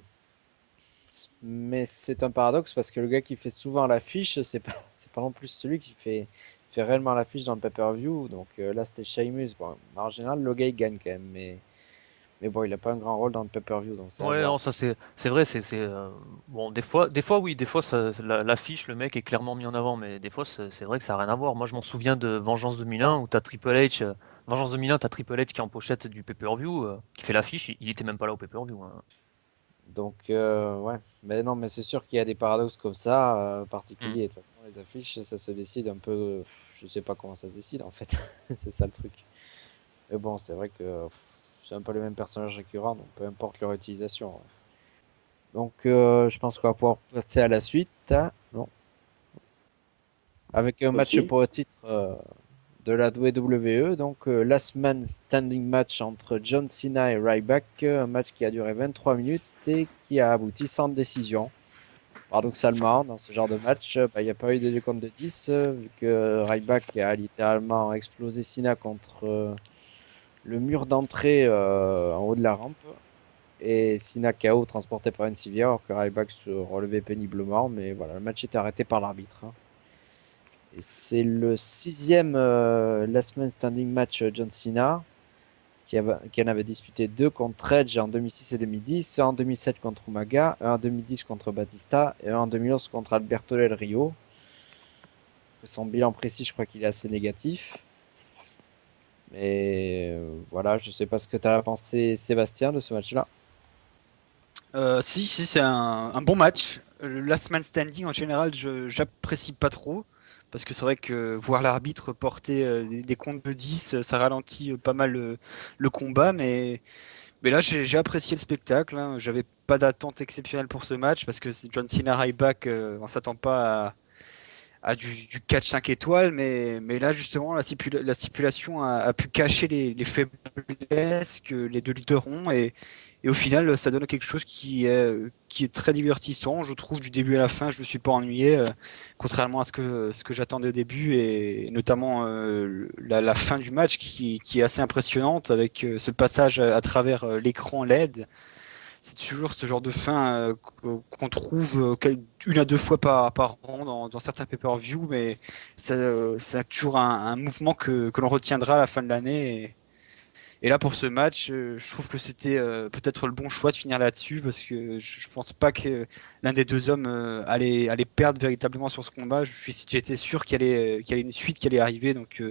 Mais c'est un paradoxe parce que le gars qui fait souvent l'affiche, c'est pas non plus celui qui fait réellement l'affiche dans le pay-per-view. Donc là, c'était Sheamus. Bon, en général, le gars il gagne quand même. Mais bon, il a pas un grand rôle dans le pay-per-view. Donc c'est à Ouais, voir. non, ça c'est vrai, bon, des fois oui, des fois l'affiche, le mec est clairement mis en avant, mais des fois c'est vrai que ça a rien à voir. Moi, je m'en souviens de Vengeance 2001 où t'as Triple H, Vengeance 2001, t'as Triple H qui est en pochette du pay-per-view, qui fait l'affiche, il était même pas là au pay-per-view, hein. Donc ouais. Mais non, mais c'est sûr qu'il y a des paradoxes comme ça, Hmm. particuliers. De toute façon, les affiches, ça se décide un peu. Je sais pas comment ça se décide en fait. C'est ça le truc. Mais bon, c'est vrai que c'est un peu les mêmes personnages récurrents, donc peu importe leur utilisation, ouais. Donc, je pense qu'on va pouvoir passer à la suite, hein. Bon. Avec un match Aussi. pour le titre de la WWE. Donc, Last Man Standing match entre John Cena et Ryback. Un match qui a duré 23 minutes et qui a abouti sans décision. Paradoxalement, dans ce genre de match, il n'y a pas eu de décompte de 10, vu que Ryback a littéralement explosé Cena contre le mur d'entrée en haut de la rampe. Et Cena KO transporté par une civière, alors que Ryback se relevait péniblement. Mais voilà, le match était arrêté par l'arbitre, hein. Et c'est le 6e Last Man Standing match John Cena, qui en avait disputé 2 contre Edge en 2006 et 2010, un en 2007 contre Umaga, un en 2010 contre Batista et un en 2011 contre Alberto Del Rio. Son bilan précis, je crois qu'il est assez négatif. Mais voilà, je sais pas ce que tu as pensé, Sébastien, de ce match-là. Si, c'est un bon match. Le Last Man Standing, en général, j'apprécie pas trop. parce que c'est vrai que voir l'arbitre porter des comptes de 10, ça ralentit pas mal le combat, mais là j'ai apprécié le spectacle, hein. J'avais pas d'attente exceptionnelle pour ce match, parce que c'est John Cena Ryback, on s'attend pas à du catch 5 étoiles, mais là justement la stipulation a pu cacher les faiblesses que les deux lutteurs ont, et au final ça donne quelque chose qui est très divertissant, je trouve. Du début à la fin, je me suis pas ennuyé, contrairement à ce que j'attendais au début, et notamment la fin du match qui est assez impressionnante, avec ce passage à travers l'écran LED. C'est toujours ce genre de fin qu'on trouve une à deux fois par an dans certains pay-per-view, mais c'est toujours un mouvement que l'on retiendra à la fin de l'année. Et là, pour ce match, je trouve que c'était peut-être le bon choix de finir là-dessus, parce que je pense pas que l'un des deux hommes allait perdre véritablement sur ce combat. J'étais sûr qu'il y allait une suite qui allait arriver, donc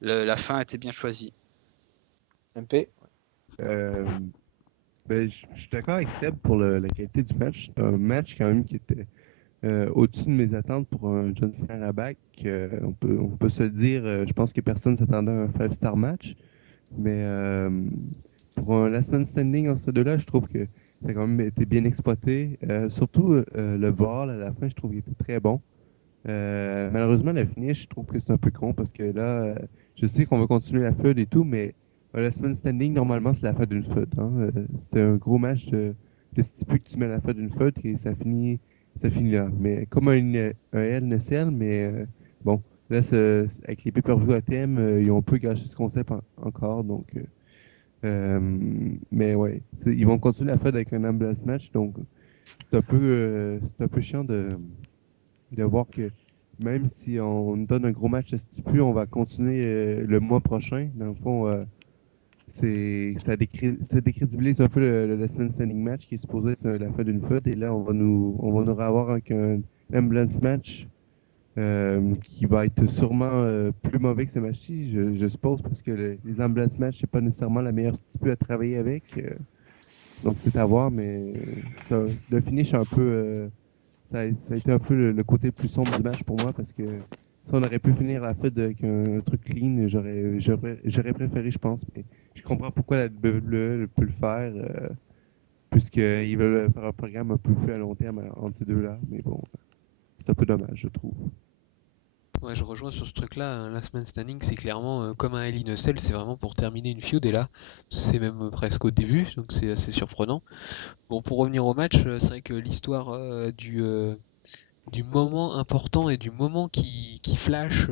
la fin était bien choisie. MP. Euh, je suis d'accord avec Seb pour la qualité du match. C'est un match quand même qui était au-dessus de mes attentes pour un John Cena Ryback. On peut se le dire, je pense que personne s'attendait à un 5-star match. Mais pour un last man standing en ces deux-là, je trouve que ça a quand même été bien exploité. Surtout le ball à la fin, je trouve qu'il était très bon. Malheureusement, le finish, je trouve que c'est un peu con parce que là, je sais qu'on va continuer la feud et tout, mais un last man standing, normalement, c'est la fin d'une feud, hein. C'est un gros match de stipu que tu mets à la fin d'une feud et ça finit là. Mais comme un LNSL, mais bon, là, avec les pay-per-view à thème, ils ont un peu gâché ce concept encore, donc. Mais ouais, ils vont continuer la feud avec un ambulance match, donc c'est un peu chiant de voir que même si on donne un gros match à stipu, on va continuer le mois prochain. Dans le fond, ça décrédibilise un peu le Last Man Standing match qui est supposé être la fin d'une feud. Et là, on va nous revoir avec un ambulance match qui va être sûrement plus mauvais que ce match-ci, je suppose, parce que les ambulance match, c'est pas nécessairement la meilleure stipu à travailler avec. Donc c'est à voir, mais le finish un peu. Ça a été un peu le côté plus sombre du match pour moi parce que si on aurait pu finir la fête avec un truc clean, j'aurais préféré, je pense. Mais je comprends pourquoi la WWE peut le faire, puisqu'ils veulent faire un programme un peu plus à long terme entre ces deux-là. Mais bon, c'est un peu dommage, je trouve. Ouais, je rejoins sur ce truc-là. Un Last Man Standing, c'est clairement comme un Hell in a Cell, c'est vraiment pour terminer une feud. Et là, c'est même presque au début, donc c'est assez surprenant. Bon, pour revenir au match, c'est vrai que l'histoire du moment important et du moment qui flash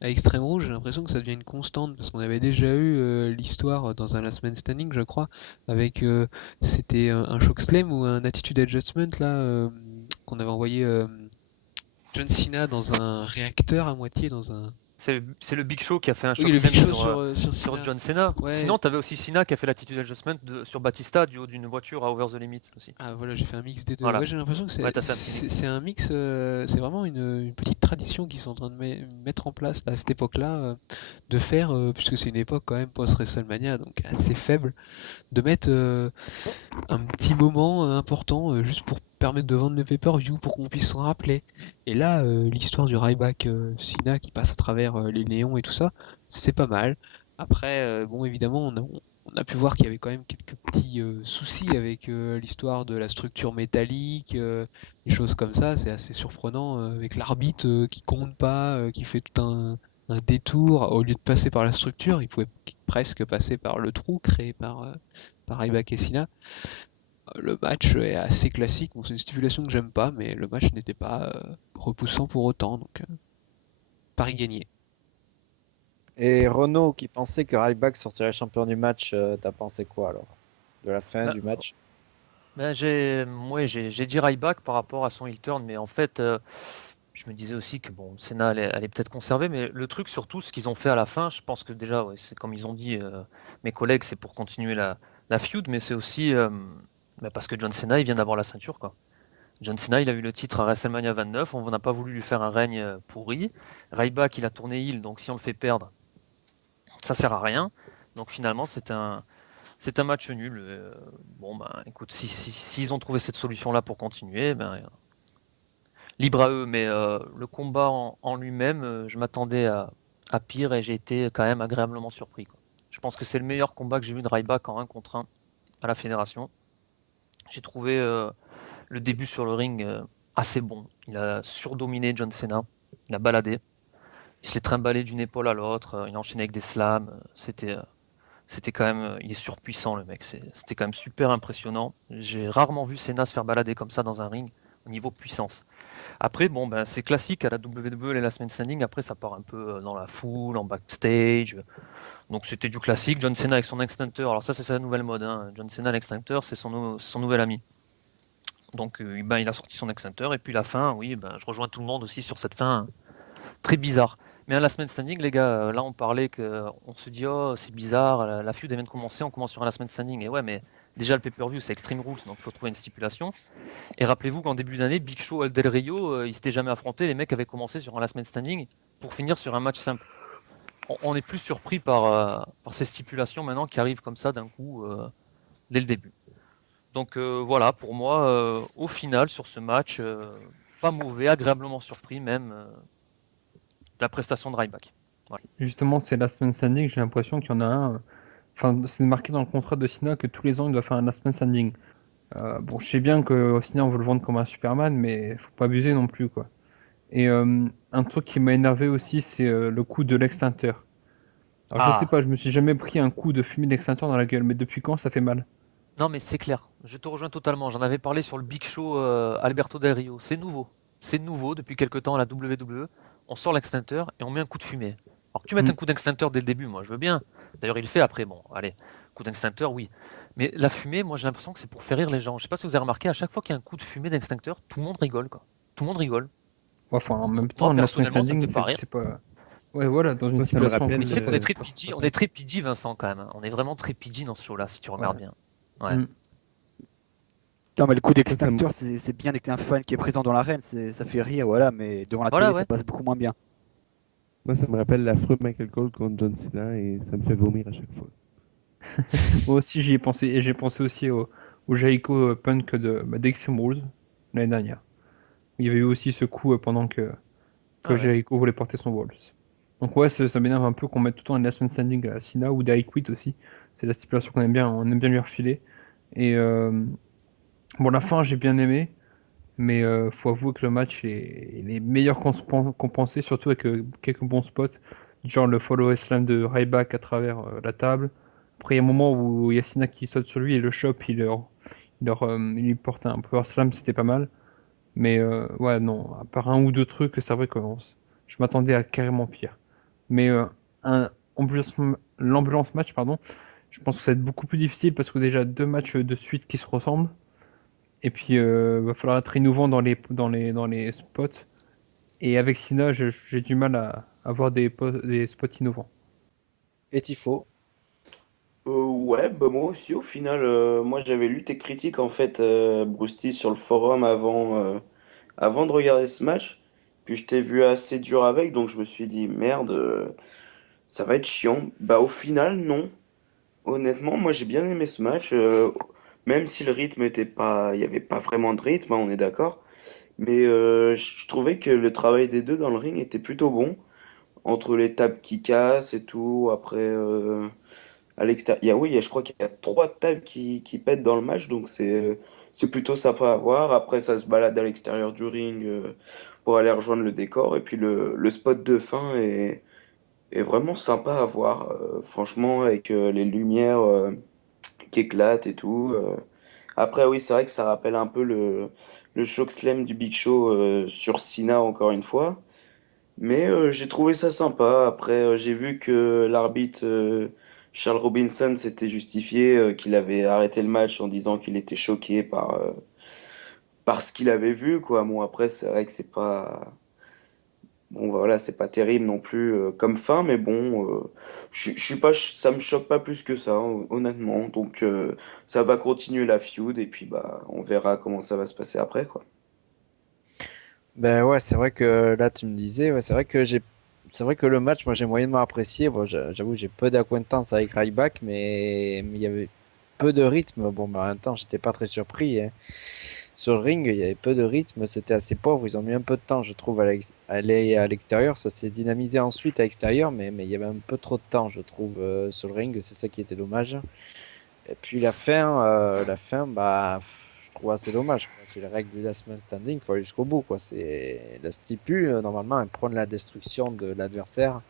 à Extrême Rouge, j'ai l'impression que ça devient une constante parce qu'on avait déjà eu l'histoire dans un Last Man Standing, je crois, avec c'était un Shock Slam ou un Attitude Adjustment là qu'on avait envoyé John Cena dans un réacteur à moitié dans un. C'est le Big Show qui a fait un Oui, shock le slam Big Show sur sur Cena. John Cena. Ouais. Sinon, tu avais aussi Cena qui a fait l'attitude adjustment sur Batista du haut d'une voiture à Over the Limit aussi. Ah voilà, j'ai fait un mix des deux. Voilà. Ouais, j'ai l'impression que Ouais, t'as fait un petit mix. c'est un mix, c'est vraiment une petite tradition qu'ils sont en train de mettre en place à cette époque-là, de faire, puisque c'est une époque quand même post-WrestleMania, donc assez faible, de mettre un petit moment important juste pour permettre de vendre le pay-per-view, pour qu'on puisse s'en rappeler. Et là, l'histoire du Ryback Cena qui passe à travers les néons et tout ça, c'est pas mal. Après, bon, évidemment, on a pu voir qu'il y avait quand même quelques petits soucis avec l'histoire de la structure métallique, des choses comme ça. C'est assez surprenant avec l'arbitre qui compte pas, qui fait tout un détour. Au lieu de passer par la structure, il pouvait presque passer par le trou créé par Ryback et Cena. Le match est assez classique. Bon, c'est une stipulation que j'aime pas, mais le match n'était pas repoussant pour autant. Donc, pari gagné. Et Renaud qui pensait que Ryback sortirait champion du match, t'as pensé quoi alors de la fin du match? J'ai dit Ryback par rapport à son heel turn, mais en fait, je me disais aussi que bon, Cena allait peut-être conserver, mais le truc surtout, ce qu'ils ont fait à la fin, je pense que déjà, ouais, c'est comme ils ont dit mes collègues, c'est pour continuer la feud, mais c'est aussi parce que John Cena, il vient d'avoir la ceinture, quoi. John Cena, il a eu le titre à WrestleMania 29, on n'a pas voulu lui faire un règne pourri. Ryback, il a tourné heel, donc si on le fait perdre, ça sert à rien. Donc finalement, c'est un match nul. Bon, ben écoute, s'ils ont trouvé cette solution-là pour continuer, ben libre à eux, mais le combat en lui-même, je m'attendais à pire et j'ai été quand même agréablement surpris, quoi. Je pense que c'est le meilleur combat que j'ai vu de Ryback en 1 contre 1 à la fédération. J'ai trouvé le début sur le ring assez bon. Il a surdominé John Cena, il a baladé, il se l'est trimballé d'une épaule à l'autre, il a enchaîné avec des slams. C'était quand même, il est surpuissant le mec. C'était quand même super impressionnant. J'ai rarement vu Cena se faire balader comme ça dans un ring au niveau puissance. Après, bon, ben, c'est classique à la WWE, les Last Man Standing. Après, ça part un peu dans la foule, en backstage. Donc, c'était du classique. John Cena avec son extincteur. Alors, ça, c'est sa nouvelle mode, hein. John Cena, l'extincteur, c'est son nouvel ami. Donc, ben, il a sorti son extincteur. Et puis, la fin, oui, ben, je rejoins tout le monde aussi sur cette fin très bizarre. Mais un Last Man Standing, les gars, là, on parlait que on se dit, oh, c'est bizarre, la feud elle vient de commencer, on commence sur un Last Man Standing. Et ouais, mais déjà, le pay-per-view, c'est Extreme Rules, donc il faut trouver une stipulation. Et rappelez-vous qu'en début d'année, Big Show et Del Rio, ils s'étaient jamais affrontés. Les mecs avaient commencé sur un last man standing pour finir sur un match simple. On est plus surpris par ces stipulations maintenant qui arrivent comme ça d'un coup dès le début. Donc voilà, pour moi, au final, sur ce match, pas mauvais, agréablement surpris même de la prestation de Ryback. Voilà. Justement, c'est Last Man Standing, j'ai l'impression qu'il y en a un. Enfin, c'est marqué dans le contrat de Cena que tous les ans il doit faire un Last Man Standing. Bon, je sais bien que Cena on veut le vendre comme un Superman, mais faut pas abuser non plus, quoi. Et un truc qui m'a énervé aussi, c'est le coup de l'extincteur. Alors je sais Ah, pas, je me suis jamais pris un coup de fumée d'extincteur dans la gueule, mais depuis quand ça fait mal? non mais c'est clair, je te rejoins totalement. J'en avais parlé sur le Big Show Alberto Del Rio. C'est nouveau. C'est nouveau depuis quelque temps à la WWE. On sort l'extincteur et on met un coup de fumée. Alors que tu mettes Mm. un coup d'extincteur dès le début, moi je veux bien. D'ailleurs il le fait après, bon, allez, coup d'extincteur, oui. Mais la fumée, moi j'ai l'impression que c'est pour faire rire les gens. Je sais pas si vous avez remarqué, à chaque fois qu'il y a un coup de fumée d'extincteur, tout le monde rigole, quoi. Tout le monde rigole. Enfin, en même Moi temps, un Last Man personnellement, ça me fait Standing, pas rire. c'est pas. Ouais, voilà, dans une Moi, ça me situation rappelle, comme Mais tu sais ça, qu'on est c'est très pas, c'est PG, pas on est top. très PG, Vincent, quand même, hein. On est vraiment très PG dans ce show-là, si tu regardes Ouais. bien. Ouais. Mm. Non, mais le coup ça me... d'extincteur, c'est bien dès que t'es un fan qui est présent dans l'arène, ça fait rire, voilà, mais devant la Voilà, télé, ouais. ça passe beaucoup moins bien. Moi, ça me rappelle l'affreux Michael Cole contre John Cena et ça me fait vomir à chaque fois. Moi aussi, j'y ai pensé, et j'ai pensé aussi au Jericho Punk d'Extreme Rules l'année dernière. Il y avait eu aussi ce coup pendant que Ah ouais. Jericho voulait porter son Walls. Donc ouais, ça m'énerve un peu qu'on mette tout le temps un Last Man Standing à Cena ou des I Quit aussi. C'est la stipulation on aime bien lui refiler. Et bon, la fin, j'ai bien aimé, mais faut avouer que le match il est meilleur compensé, surtout avec quelques bons spots, genre le follow slam de Ryback à travers la table. Après, il y a un moment où il y a Cena qui saute sur lui et le chop, il lui porte un power slam, c'était pas mal. Mais ouais, non, à part un ou deux trucs, c'est vrai que je m'attendais à carrément pire. Mais un l'ambulance match, pardon, je pense que ça va être beaucoup plus difficile parce que déjà deux matchs de suite qui se ressemblent. Et puis va falloir être innovant dans les spots. Et avec Sina, j'ai du mal à avoir des spots innovants. Et Tifo. Ouais, bah moi aussi, au final, moi j'avais lu tes critiques en fait, Brousty, sur le forum avant de regarder ce match. Puis je t'ai vu assez dur avec, donc je me suis dit, merde, ça va être chiant. Bah au final, non. Honnêtement, moi j'ai bien aimé ce match, même si le rythme était pas, il n'y avait pas vraiment de rythme, hein, on est d'accord. Mais je trouvais que le travail des deux dans le ring était plutôt bon, entre les tables qui cassent et tout. Après, à l'extérieur, oui, je crois qu'il y a 3 tables qui pètent dans le match, donc c'est plutôt sympa à voir. Après, ça se balade à l'extérieur du ring pour aller rejoindre le décor. Et puis le spot de fin est vraiment sympa à voir, franchement, avec les lumières qui éclatent et tout. Après, oui, c'est vrai que ça rappelle un peu le chokeslam du Big Show sur Cena, encore une fois. Mais j'ai trouvé ça sympa. Après, j'ai vu que l'arbitre Charles Robinson s'était justifié, qu'il avait arrêté le match en disant qu'il était choqué par ce qu'il avait vu, quoi. Bon, après, c'est vrai que c'est pas. Bon, voilà, c'est pas terrible non plus comme fin, mais bon, je suis pas, ça me choque pas plus que ça, honnêtement. Donc, ça va continuer la feud et puis bah, on verra comment ça va se passer après, quoi. Ben ouais, c'est vrai que là tu me disais, ouais, c'est vrai que le match, moi j'ai moyennement apprécié. Bon, j'avoue, j'ai peu d'acquaintance avec Ryback, mais il y avait peu de rythme. Bon, mais en même temps, j'étais pas très surpris, hein. sur le ring, il y avait peu de rythme, c'était assez pauvre. Ils ont mis un peu de temps, je trouve, à aller à l'extérieur. Ça s'est dynamisé ensuite à l'extérieur, mais il y avait un peu trop de temps, je trouve, sur le ring. C'est ça qui était dommage. Et puis la fin, bah, je trouve assez dommage, quoi. C'est les règles du last man standing, faut aller jusqu'au bout, quoi. C'est la stipu, normalement, elle prône la destruction de l'adversaire.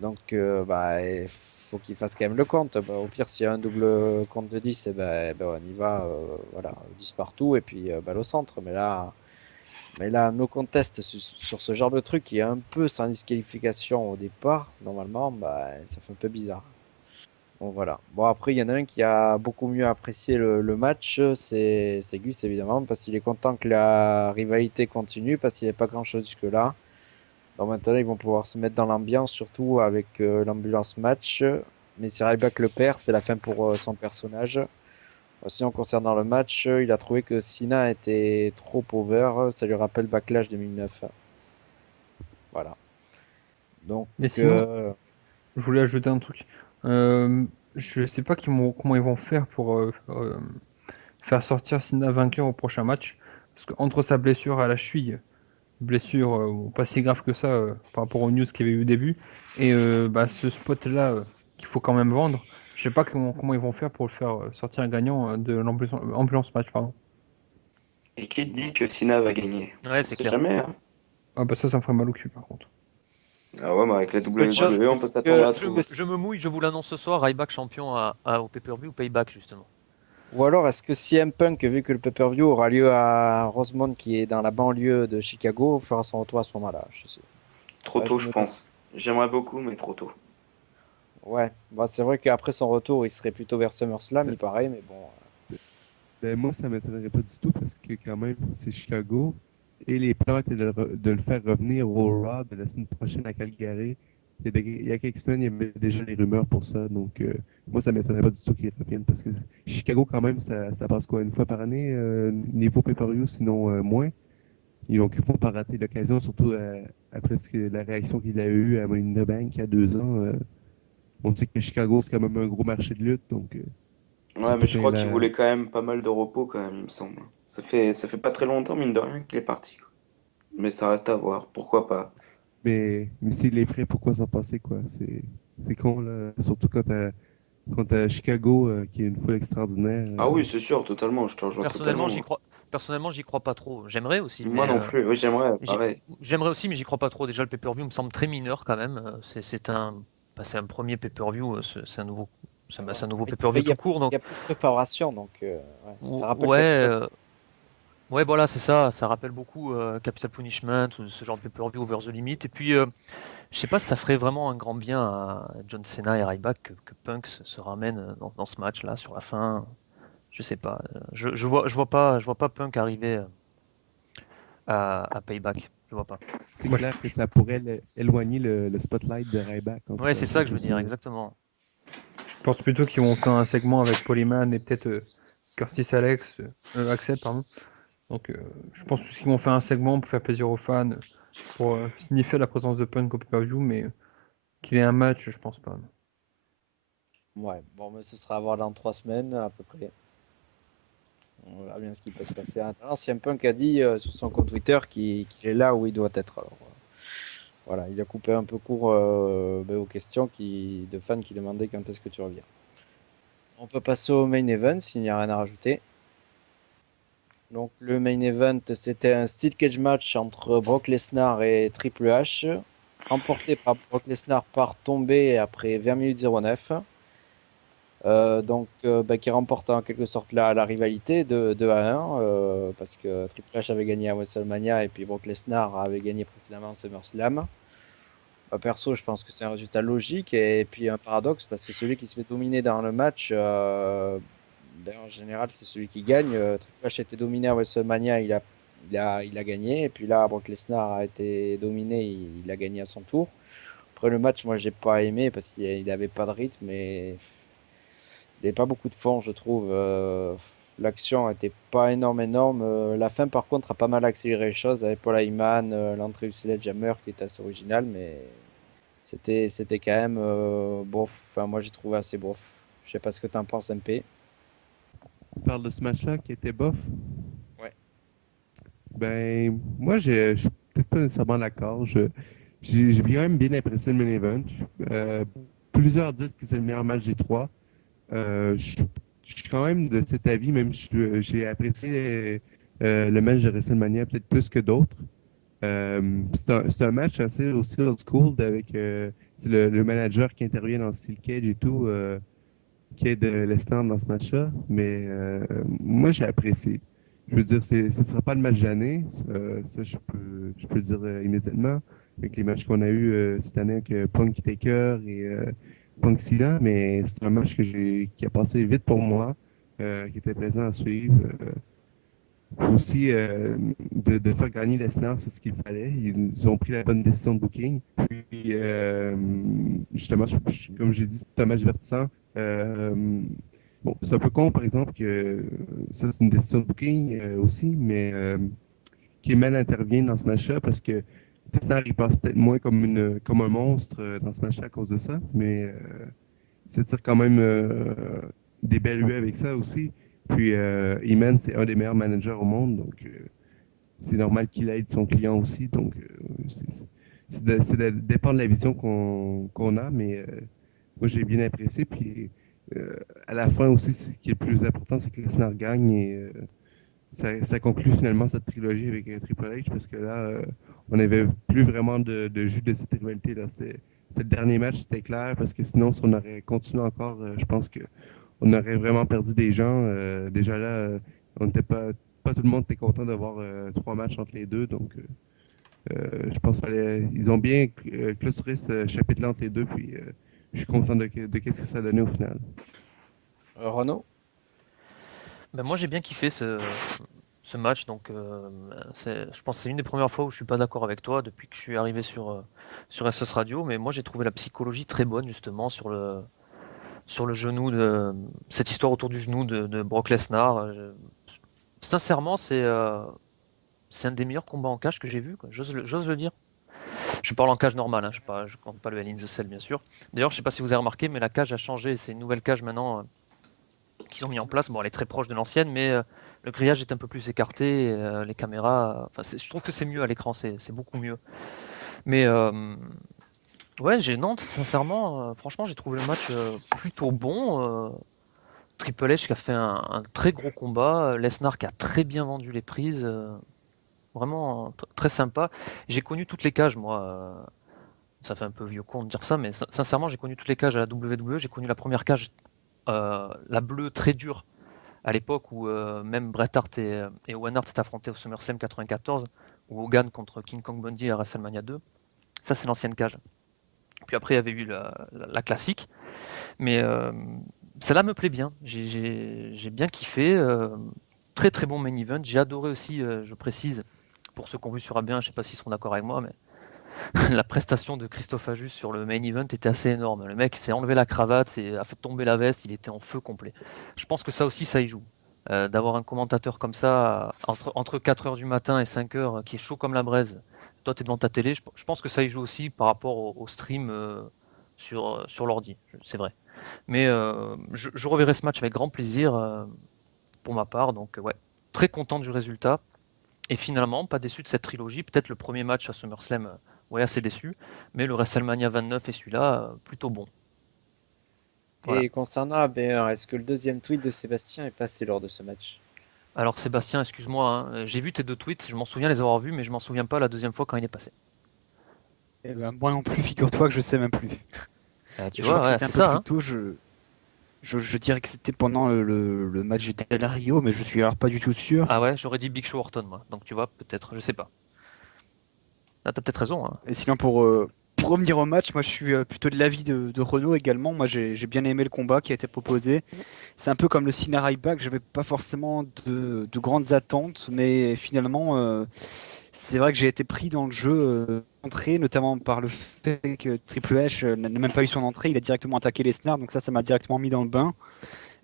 Donc, bah, il faut qu'il fasse quand même le compte. Bah, au pire, s'il y a un double compte de 10, on y va, voilà, 10 partout et puis balle au centre. Mais là, no contest sur ce genre de truc qui est un peu sans disqualification au départ, normalement, bah, ça fait un peu bizarre. Bon, voilà. Bon, après, il y en a un qui a beaucoup mieux apprécié le match, c'est Gus, évidemment, parce qu'il est content que la rivalité continue, parce qu'il n'y avait pas grand-chose jusque-là. Donc maintenant, ils vont pouvoir se mettre dans l'ambiance, surtout avec l'ambulance match. Mais si Ryback le perd, c'est la fin pour son personnage. Sinon, concernant le match, il a trouvé que Cena était trop over. Ça lui rappelle Backlash 2009. Voilà. Donc, Mais sinon, je voulais ajouter un truc. Je sais pas comment ils vont faire pour faire sortir Cena vainqueur au prochain match. Parce qu'entre sa blessure à la cheville, blessure pas si grave que ça par rapport aux news qu'il y avait eu au début, et bah, ce spot-là qu'il faut quand même vendre, je sais pas comment ils vont faire pour le faire sortir un gagnant de l'ambulance match, pardon. Et qui te dit que Cena va gagner? Ouais, On c'est sait clair. jamais, hein. Ah bah ça me ferait mal au cul par contre. Ah ouais, mais avec la Est-ce que John, WWE, on peut est-ce s'attendre à que, tout. Je me mouille, je vous l'annonce ce soir, Ryback champion au pay-per-view Payback justement. ou alors est-ce que CM Punk, vu que le pay-per-view aura lieu à Rosemont, qui est dans la banlieue de Chicago, fera son retour à ce moment-là? Je sais. Trop Ouais, tôt, je pense. J'aimerais beaucoup, mais trop tôt. Ouais, bah, c'est vrai qu'après son retour, il serait plutôt vers SummerSlam, il paraît, mais bon. Ben, moi, ça m'étonnerait pas du tout parce que quand même, c'est Chicago. Et les plans étaient de le faire revenir au Raw de la semaine prochaine à Calgary. Il y a quelques semaines, il y avait déjà les rumeurs pour ça. Donc, moi, ça m'étonnerait pas du tout qu'ils reviennent parce que Chicago, quand même, ça passe quoi, une fois par année, niveau pay-per-view, sinon moins. Donc, ils vont pas rater l'occasion, surtout après la réaction qu'il a eue à Money in the Bank il y a 2 ans. On sait que Chicago, c'est quand même un gros marché de lutte. Donc, Ouais, mais surtout je quand crois qu'il voulait quand même pas mal de repos, quand même, il me semble. Ça fait pas très longtemps, mine de rien, qu'il est parti, quoi. Mais ça reste à voir, pourquoi pas. Mais s'il est prêt, pourquoi s'en passer, quoi? C'est con, là. Surtout quand t'as Chicago, qui est une foule extraordinaire. Ah oui, c'est sûr, totalement, je te rejoins Personnellement, totalement. j'y crois pas trop. J'aimerais aussi, Moi mais non plus, oui, j'aimerais, j'ai- pareil. j'aimerais aussi, mais j'y crois pas trop. Déjà, le pay-per-view me semble très mineur quand même. C'est un premier pay-per-view, c'est un nouveau, c'est un nouveau Il pay-per-view y a, tout court, donc il y a plus de préparation, donc ouais, ça rappelle ouais, Capital. ouais, voilà, c'est ça. Ça rappelle beaucoup Capital Punishment ou ce genre de pay-per-view over the limit. Et puis, je sais pas si ça ferait vraiment un grand bien à John Cena et Ryback que Punk se ramène dans ce match-là sur la fin. Je sais pas. Je vois pas Punk arriver à Payback. Je vois pas. c'est Moi, clair que ça pourrait éloigner le spotlight de Ryback, en tout Ouais, cas, c'est ça ça que je c'est veux dire, sûr. exactement. je pense plutôt qu'ils vont faire un segment avec Polyman et peut-être Curtis Axel, pardon. Donc je pense plus qu'ils vont faire un segment pour faire plaisir aux fans, pour signifier la présence de Punk au pay-per-view, mais qu'il ait un match, je pense pas. Non. Ouais, bon, mais ce sera à voir dans 3 semaines à peu près. On verra bien ce qui peut se passer. L'ancien Punk a dit sur son compte Twitter qu'il est là où il doit être. Alors, voilà, il a coupé un peu court aux questions de fans qui demandaient quand est-ce que tu reviens. On peut passer au main event s'il n'y a rien à rajouter. Donc le main event, c'était un steel cage match entre Brock Lesnar et Triple H, remporté par Brock Lesnar par tombée après 20 minutes 09. Qui remporte en quelque sorte la rivalité de 2 à 1, parce que Triple H avait gagné à WrestleMania et puis Brock Lesnar avait gagné précédemment SummerSlam. Perso, je pense que c'est un résultat logique et puis un paradoxe parce que celui qui se fait dominer dans le match, en général, c'est celui qui gagne. Triple H a été dominé à WrestleMania, il a gagné. Et puis là, Brock Lesnar a été dominé, il a gagné à son tour. Après le match, moi, j'ai pas aimé parce qu'il n'avait pas de rythme et il n'y avait pas beaucoup de fond, je trouve. L'action était pas énorme. La fin, par contre, a pas mal accéléré les choses avec Paul Heyman, l'entrée du Sledgehammer qui est assez originale, mais c'était quand même bof. Enfin, moi, j'ai trouvé assez bof. Je sais pas ce que t'en penses, MP. Tu parles de ce match-là qui était bof? Ouais. Ben, moi, je suis peut-être pas nécessairement d'accord. J'ai quand même bien apprécié le main event. Euh, Plusieurs disent que c'est le meilleur match des trois. Je suis quand même de cet avis, même si j'ai apprécié le match de WrestleMania peut-être plus que d'autres. C'est un match assez aussi old school avec c'est le manager qui intervient dans le Steel Cage et tout, qui aide Lesnar dans ce match-là. Mais moi, j'ai apprécié. Je veux dire, ce ne sera pas le match d'année, ça, je peux le dire immédiatement, avec les matchs qu'on a eu cette année avec Punk Taker et Punk Silla, mais c'est un match qui a passé vite pour moi, qui était plaisant à suivre. Aussi, de faire gagner Lesnar, c'est ce qu'il fallait. Ils ont pris la bonne décision de booking. Puis, justement, comme j'ai dit, c'est un match divertissant. Bon, c'est un peu con, par exemple, que ça, c'est une décision de booking aussi, mais Kimmel intervient dans ce match-là parce que Lesnar, il passe peut-être moins comme un monstre dans ce match-là à cause de ça, mais c'est tire quand même des belles rues avec ça aussi. Puis Iman, c'est un des meilleurs managers au monde, donc c'est normal qu'il aide son client aussi. Donc dépend de la vision qu'on a, mais moi j'ai bien apprécié. Puis à la fin aussi, ce qui est le plus important, c'est que Lesnar gagne et ça conclut finalement cette trilogie avec Triple H parce que là, on n'avait plus vraiment de jus de cette rivalité-là. C'est le dernier match, c'était clair, parce que sinon, si on aurait continué encore, je pense qu'on aurait vraiment perdu des gens. Déjà là, on n'était pas tout le monde était content d'avoir trois matchs entre les deux. Donc, je pense qu'ils ont bien clôturé ce chapitre-là entre les deux. Puis, je suis content de qu'est-ce que ça a donné au final. Renaud? Ben, moi j'ai bien kiffé ce match, donc je pense que c'est une des premières fois où je suis pas d'accord avec toi depuis que je suis arrivé sur SS Radio, mais moi j'ai trouvé la psychologie très bonne justement sur le genou cette histoire autour du genou de Brock Lesnar. Sincèrement, c'est un des meilleurs combats en cage que j'ai vu, quoi. J'ose le dire. Je parle en cage normale, hein, je compte pas le Hell in the Cell bien sûr. D'ailleurs, je sais pas si vous avez remarqué, mais la cage a changé, c'est une nouvelle cage maintenant qu'ils ont mis en place. Bon, elle est très proche de l'ancienne, mais le grillage est un peu plus écarté, les caméras. Enfin, je trouve que c'est mieux à l'écran, c'est beaucoup mieux. Mais ouais, non, sincèrement, franchement, j'ai trouvé le match plutôt bon. Triple H qui a fait un très gros combat, Lesnar qui a très bien vendu les prises, vraiment très sympa. J'ai connu toutes les cages, moi. Ça fait un peu vieux con de dire ça, mais sincèrement, j'ai connu toutes les cages à la WWE. J'ai connu la première cage, la bleue très dure, à l'époque où même Bret Hart et Owen Hart s'étaient affrontés au SummerSlam 94, ou Hogan contre King Kong Bundy à WrestleMania 2. Ça, c'est l'ancienne cage. Puis après, il y avait eu la classique. Mais celle-là me plaît bien. J'ai bien kiffé. Très très bon main event. J'ai adoré aussi, je précise, pour ceux qui ont vu sur A1, je sais pas s'ils seront d'accord avec moi, mais la prestation de Christophe Ajus sur le main event était assez énorme. Le mec s'est enlevé la cravate, a fait tomber la veste, il était en feu complet. Je pense que ça aussi, ça y joue. D'avoir un commentateur comme ça, entre 4h du matin et 5h, qui est chaud comme la braise, toi tu es devant ta télé, je pense que ça y joue aussi par rapport au stream sur l'ordi, c'est vrai. Mais je reverrai ce match avec grand plaisir pour ma part, donc ouais, très content du résultat. Et finalement, pas déçu de cette trilogie. Peut-être le premier match à SummerSlam, ouais, assez déçu, mais le WrestleMania 29 et celui-là, plutôt bon. Voilà. Et concernant AB1, est-ce que le deuxième tweet de Sébastien est passé lors de ce match? Alors Sébastien, excuse-moi, hein, j'ai vu tes deux tweets, je m'en souviens les avoir vus, mais je m'en souviens pas la deuxième fois quand il est passé. Eh ben, moi non plus, figure-toi que je sais même plus. Tu Je crois vois, que ouais, c'était un c'est peu ça. plus Hein. tôt. Je dirais que c'était pendant le match de Del Rio, mais je suis alors pas du tout sûr. Ah ouais, j'aurais dit Big Show Orton, moi. Donc tu vois, peut-être, je sais pas. Ah, t'as peut-être raison. Hein. Et sinon, pour revenir au match, moi je suis plutôt de l'avis de Renaud également. Moi j'ai bien aimé le combat qui a été proposé. C'est un peu comme le Cena Ryback, j'avais pas forcément de grandes attentes, mais finalement, c'est vrai que j'ai été pris dans le jeu entrée, notamment par le fait que Triple H n'a même pas eu son entrée, il a directement attaqué Lesnar, donc ça m'a directement mis dans le bain.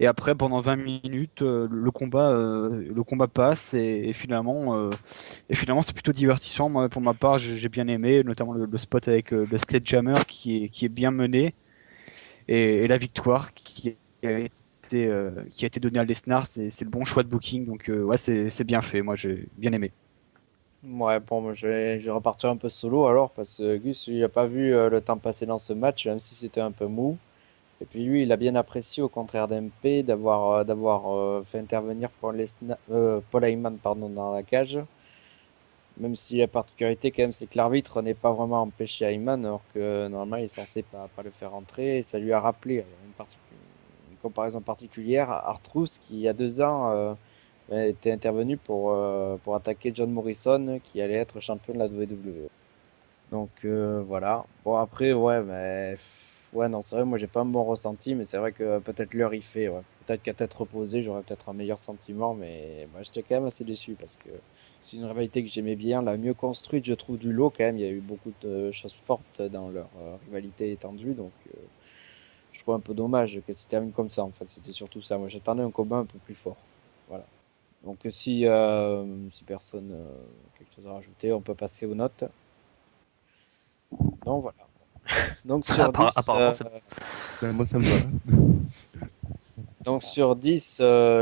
Et après, pendant 20 minutes, le combat passe et finalement, c'est plutôt divertissant. Moi, pour ma part, j'ai bien aimé, notamment le spot avec le Sledgehammer qui est bien mené et la victoire qui a été donnée à Lesnar, c'est le bon choix de booking. Donc ouais, c'est bien fait. Moi, j'ai bien aimé. Ouais, bon, moi, je vais repartir un peu solo alors, parce que Gus, il a pas vu le temps passer dans ce match, même si c'était un peu mou. Et puis lui, il a bien apprécié, au contraire d'MP, d'avoir fait intervenir Paul Heyman, pardon, dans la cage. Même si la particularité, quand même, c'est que l'arbitre n'est pas vraiment empêché Heyman, alors que normalement, il est censé pas le faire entrer. Et ça lui a rappelé une comparaison particulière à R-Truth, qui, il y a 2 ans, était intervenu pour attaquer John Morrison, qui allait être champion de la WWE. Donc voilà. Bon, après, ouais, mais ouais, non, c'est vrai, moi j'ai pas un bon ressenti, mais c'est vrai que peut-être l'heure il fait, ouais. Peut-être qu'à tête reposée, j'aurais peut-être un meilleur sentiment, mais moi j'étais quand même assez déçu parce que c'est une rivalité que j'aimais bien, la mieux construite, je trouve, du lot quand même. Il y a eu beaucoup de choses fortes dans leur rivalité étendue, donc je trouve un peu dommage que ça se termine comme ça en fait. C'était surtout ça. Moi j'attendais un combat un peu plus fort. Voilà. Donc si personne n'a quelque chose à rajouter, on peut passer aux notes. Donc voilà. Donc sur 10, Apparemment, c'est Ben, moi, ça me va. donc sur 10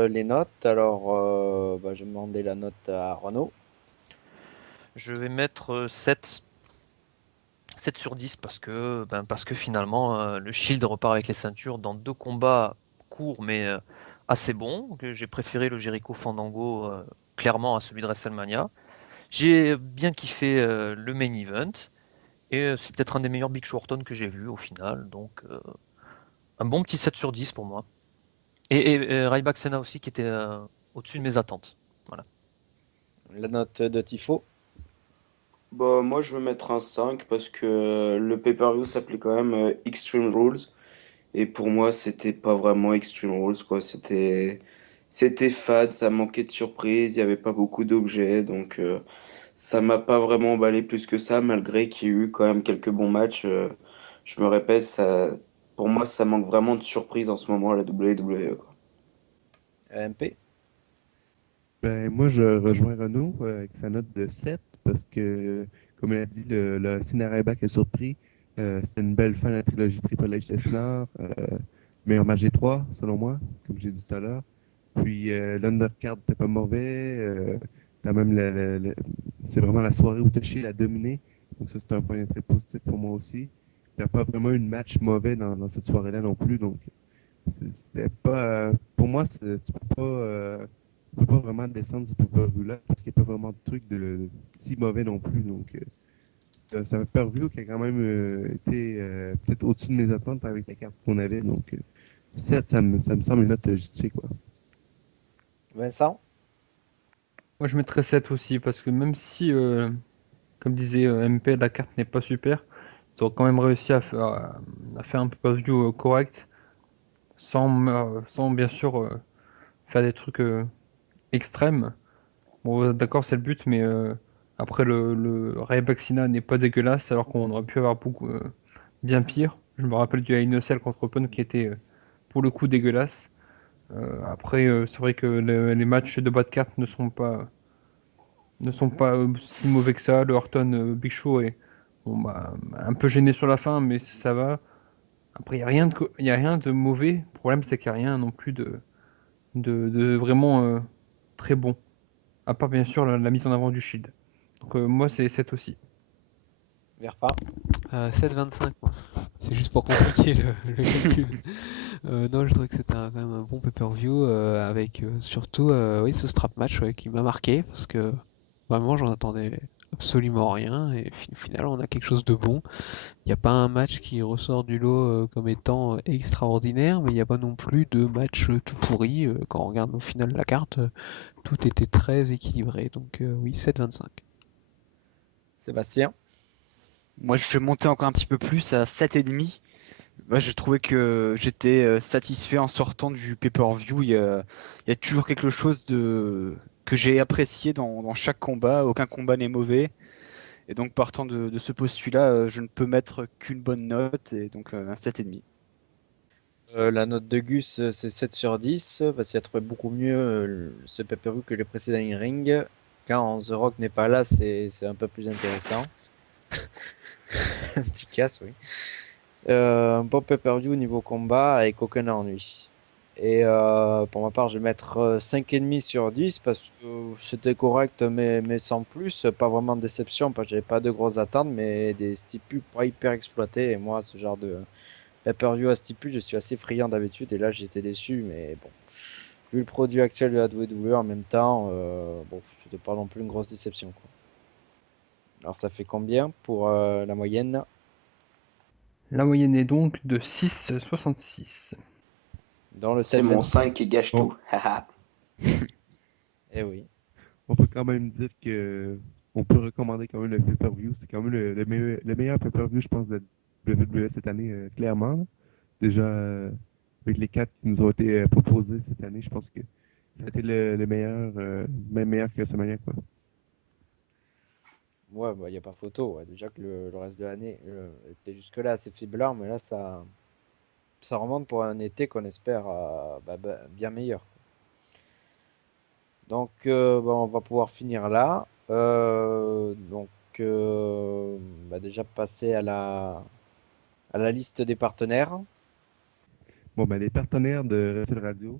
les notes. Alors, bah, je vais demander la note à Renaud. Je vais mettre 7. 7 sur 10 parce que finalement, le Shield repart avec les ceintures dans 2 combats courts mais assez bons. Que j'ai préféré le Jericho Fandango clairement à celui de WrestleMania. J'ai bien kiffé le main event et c'est peut-être un des meilleurs Big Show Orton que j'ai vu au final. Donc un bon petit 7 sur 10 pour moi. Et Ryback Senna aussi qui était au-dessus de mes attentes. Voilà. La note de Tifo. Bah, moi, je veux mettre un 5 parce que le pay-per-view s'appelait quand même Extreme Rules. Et pour moi, c'était pas vraiment Extreme Rules, quoi. C'était fade, ça manquait de surprise, il n'y avait pas beaucoup d'objets. Donc, ça m'a pas vraiment emballé plus que ça, malgré qu'il y ait eu quand même quelques bons matchs. Je me répète, pour moi, ça manque vraiment de surprise en ce moment à la WWE, quoi. MP. Ben, moi, je rejoins Renaud avec sa note de 7 parce que, comme il a dit, le Cinérabac est surpris. C'était une belle fin de la trilogie Triple H Lesnar. Meilleur match des trois, selon moi, comme j'ai dit tout à l'heure. Puis l'undercard n'était pas mauvais. Quand même, c'est vraiment la soirée où Toshi l'a dominé. Donc ça, c'est un point très positif pour moi aussi. Il n'y a pas vraiment eu de match mauvais dans cette soirée-là non plus. Donc c'était pas, pour moi, tu peux pas vraiment descendre ce pay-per-view-là parce qu'il n'y a pas vraiment de truc de si mauvais non plus. Donc c'est un pay-per-view qui a quand même été peut-être au-dessus de mes attentes avec la carte qu'on avait. Donc 7, ça me semble une note justifiée, quoi. Vincent. Moi, je mettrais 7 aussi, parce que même si, comme disait MP, la carte n'est pas super, ils ont quand même réussi à faire un pay-per-view correct, sans bien sûr faire des trucs extrêmes. Bon, d'accord, c'est le but, mais après, le Ryback Cena n'est pas dégueulasse, alors qu'on aurait pu avoir beaucoup bien pire. Je me rappelle du Hell in a Cell contre Open qui était pour le coup dégueulasse. Après, c'est vrai que les matchs de bas de carte ne sont pas si mauvais que ça. Le Orton Big Show est bon, bah, un peu gêné sur la fin, mais ça va. Après, il y a rien de mauvais. Le problème, c'est qu'il n'y a rien non plus de vraiment très bon. À part, bien sûr, la mise en avant du Shield. Donc, moi, c'est 7 aussi. Verpa. 7,25 moi. C'est juste pour compliquer le calcul. Non, je trouvais que c'était quand même un bon pay-per-view avec surtout oui, ce strap match ouais, qui m'a marqué parce que vraiment j'en attendais absolument rien et au final on a quelque chose de bon. Il n'y a pas un match qui ressort du lot comme étant extraordinaire, mais il n'y a pas non plus de match tout pourri. Quand on regarde au final la carte, tout était très équilibré. Donc oui, 7,25. Sébastien. Moi, je vais monter encore un petit peu plus à 7,5. Moi, je trouvais que j'étais satisfait en sortant du pay-per-view. Il y a toujours quelque chose que j'ai apprécié dans chaque combat. Aucun combat n'est mauvais. Et donc, partant de ce postulat, je ne peux mettre qu'une bonne note, et donc un 7,5. La note de Gus, c'est 7 sur 10 parce qu'il a trouvé beaucoup mieux ce pay-per-view que les précédents in-ring. Quand The Rock n'est pas là, c'est un peu plus intéressant. Un petit casse, oui. Un bon pay-per-view niveau combat avec aucun ennui. Et pour ma part, je vais mettre 5,5 sur 10 parce que c'était correct, mais sans plus. Pas vraiment de déception parce que j'avais pas de grosses attentes, mais des stipus pas hyper exploités. Et moi, ce genre de pay-per-view à stipus, je suis assez friand d'habitude. Et là, j'étais déçu, mais bon. Vu le produit actuel de la WWE en même temps, bon, c'était pas non plus une grosse déception, quoi. Alors, ça fait combien pour la moyenne? La moyenne est donc de 6,66. Dans le C'est mon segment. 5 qui gâche Bon. tout. Haha. Eh oui. On peut quand même dire que on peut recommander quand même le pay-per-view. C'est quand même le meilleur pay-per-view, je pense, de la WWE cette année, clairement, là. Déjà, avec les 4 qui nous ont été proposés cette année, je pense que ça a été le meilleur, même meilleur que WrestleMania, quoi. Ouais, bah, y a pas photo. Ouais. Déjà que le reste de l'année était jusque-là assez faiblard, mais là, ça remonte pour un été qu'on espère bien meilleur. Donc, bah, on va pouvoir finir là. Donc, déjà passer à la liste des partenaires. Bon, ben, les partenaires de Wrestle Radio,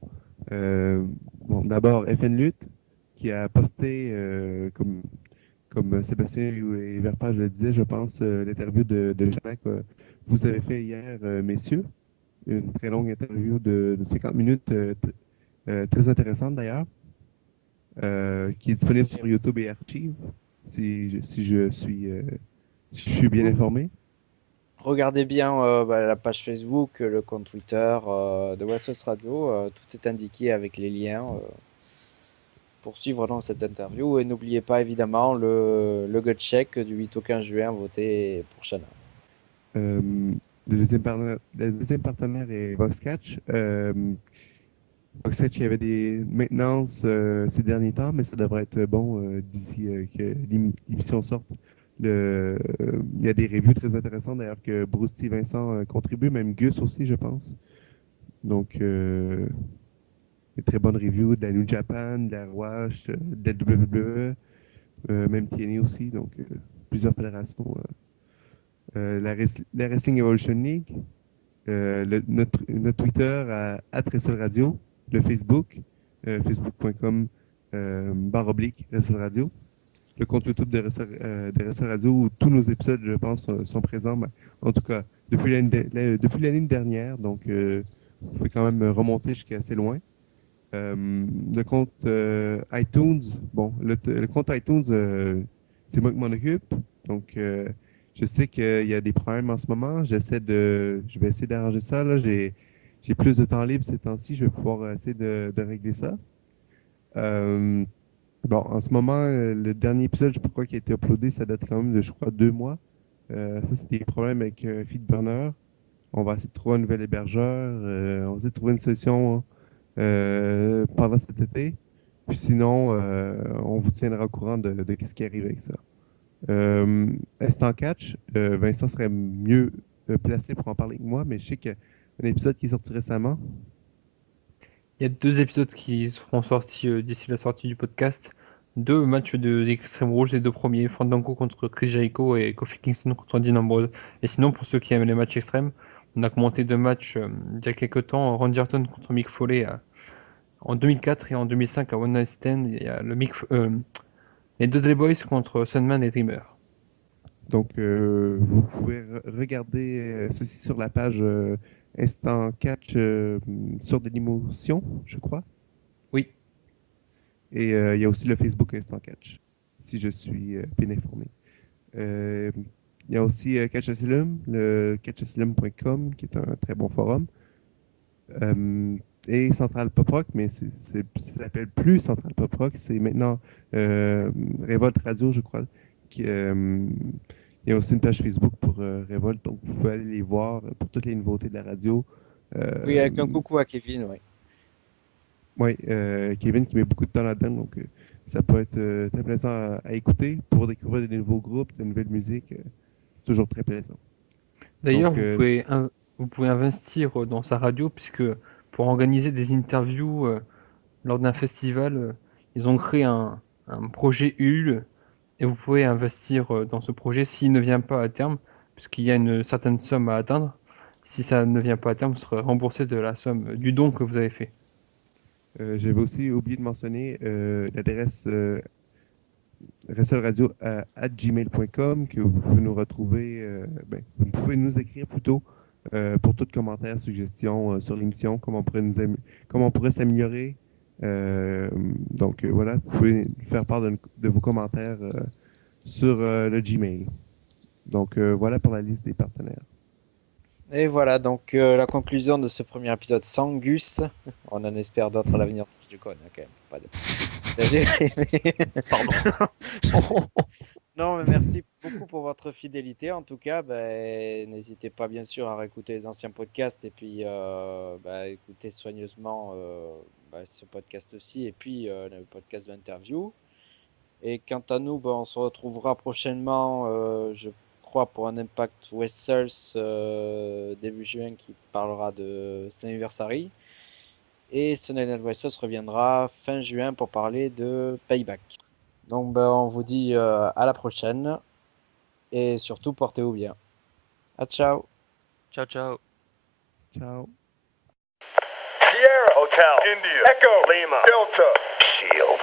bon, d'abord FN Lutte, qui a posté, comme Sébastien et Verpage le disaient, je pense, l'interview de Jacques, vous avez fait hier, messieurs, une très longue interview de 50 minutes, très intéressante d'ailleurs, qui est disponible sur YouTube et Archive, si je suis bien informé. Regardez bien la page Facebook, le compte Twitter de West Coast Radio. Tout est indiqué avec les liens pour suivre donc cette interview. Et n'oubliez pas évidemment le gut check du 8 au 15 juin. Votez pour Shana. Le deuxième partenaire est Voxcatch. Voxcatch, il y avait des maintenances ces derniers temps, mais ça devrait être bon d'ici que l'émission sorte. Il y a des reviews très intéressantes d'ailleurs que Bruce T. Vincent contribue, même Gus aussi, je pense. Donc, des très bonnes reviews de la New Japan, de la Wash, de la WWE, même TNA aussi, donc plusieurs fédérations. La Wrestling Evolution League, notre Twitter à Wrestle Radio, le Facebook, facebook.com /Wrestle Radio, le compte YouTube de Wrestle Radio où tous nos épisodes, je pense, sont présents. Ben, en tout cas, depuis l'année dernière, donc vous pouvez quand même remonter jusqu'à assez loin. Le compte iTunes, bon, le compte iTunes, c'est moi qui m'en occupe. Donc, je sais qu'il y a des problèmes en ce moment. Je vais essayer d'arranger ça. Là, j'ai plus de temps libre ces temps-ci. Je vais pouvoir essayer de régler ça. Bon, en ce moment, le dernier épisode, je crois, qui a été uploadé, ça date quand même de, je crois, 2 mois. Ça, c'est des problèmes avec Feedburner. On va essayer de trouver un nouvel hébergeur. On va essayer de trouver une solution pendant cet été. Puis sinon, on vous tiendra au courant de ce qui arrive avec ça. Instant Catch, Vincent serait mieux placé pour en parler que moi, mais je sais qu'il y a un épisode qui est sorti récemment. Il y a 2 épisodes qui seront sortis d'ici la sortie du podcast. 2 matchs d'Extreme Rules, les 2 premiers, Fandango contre Chris Jericho et Kofi Kingston contre Dean Ambrose. Et sinon, pour ceux qui aiment les matchs extrêmes, on a commenté 2 matchs il y a quelques temps, Randy Orton contre Mick Foley en 2004 et en 2005 à One Night Stand. Il y a les Dudley Boys contre Sandman et Dreamer. Donc, vous pouvez regarder ceci sur la page Instant Catch sur Dailymotion, je crois. Oui. Et il y a aussi le Facebook Instant Catch, si je suis bien informé. Il y a aussi Catch Asylum, le catchasylum.com, qui est un très bon forum. Et Central Pop Rock, mais ça s'appelle plus Central Pop Rock, c'est maintenant Révolte Radio, je crois. Il y a aussi une page Facebook pour Révolte, donc vous pouvez aller les voir pour toutes les nouveautés de la radio. Oui, avec un coucou à Kevin, oui. Oui, Kevin qui met beaucoup de temps là-dedans, donc ça peut être très plaisant à écouter pour découvrir des nouveaux groupes, de nouvelles musiques. C'est toujours très plaisant. D'ailleurs, Donc, vous pouvez investir dans sa radio, puisque pour organiser des interviews lors d'un festival, ils ont créé un projet Ulule, et vous pouvez investir dans ce projet s'il ne vient pas à terme, puisqu'il y a une certaine somme à atteindre. si ça ne vient pas à terme, vous serez remboursé de la somme du don que vous avez fait. J'avais aussi oublié de mentionner l'adresse wrestleradio@gmail.com que vous pouvez nous retrouver, vous pouvez nous écrire plutôt pour tout commentaire, suggestion sur l'émission, comment on pourrait s'améliorer. Voilà, vous pouvez nous faire part de vos commentaires sur le Gmail. Donc voilà pour la liste des partenaires. Et voilà, donc la conclusion de ce premier épisode sans Gus. On en espère d'autres à l'avenir. Je déconne, quand même. Pas de... Pardon. Non, mais merci beaucoup pour votre fidélité. En tout cas, n'hésitez pas bien sûr à réécouter les anciens podcasts et puis écouter soigneusement ce podcast aussi et puis le podcast d'interview. Et quant à nous, on se retrouvera prochainement, je crois, pour un Impact Wrestlers début juin qui parlera de cet anniversary. Et Sunday Night Wrestlers reviendra fin juin pour parler de Payback. Donc on vous dit à la prochaine et surtout portez-vous bien. Ciao. Ciao, ciao. Ciao. Sierra Hotel, India, Echo, Lima, Delta, Shield.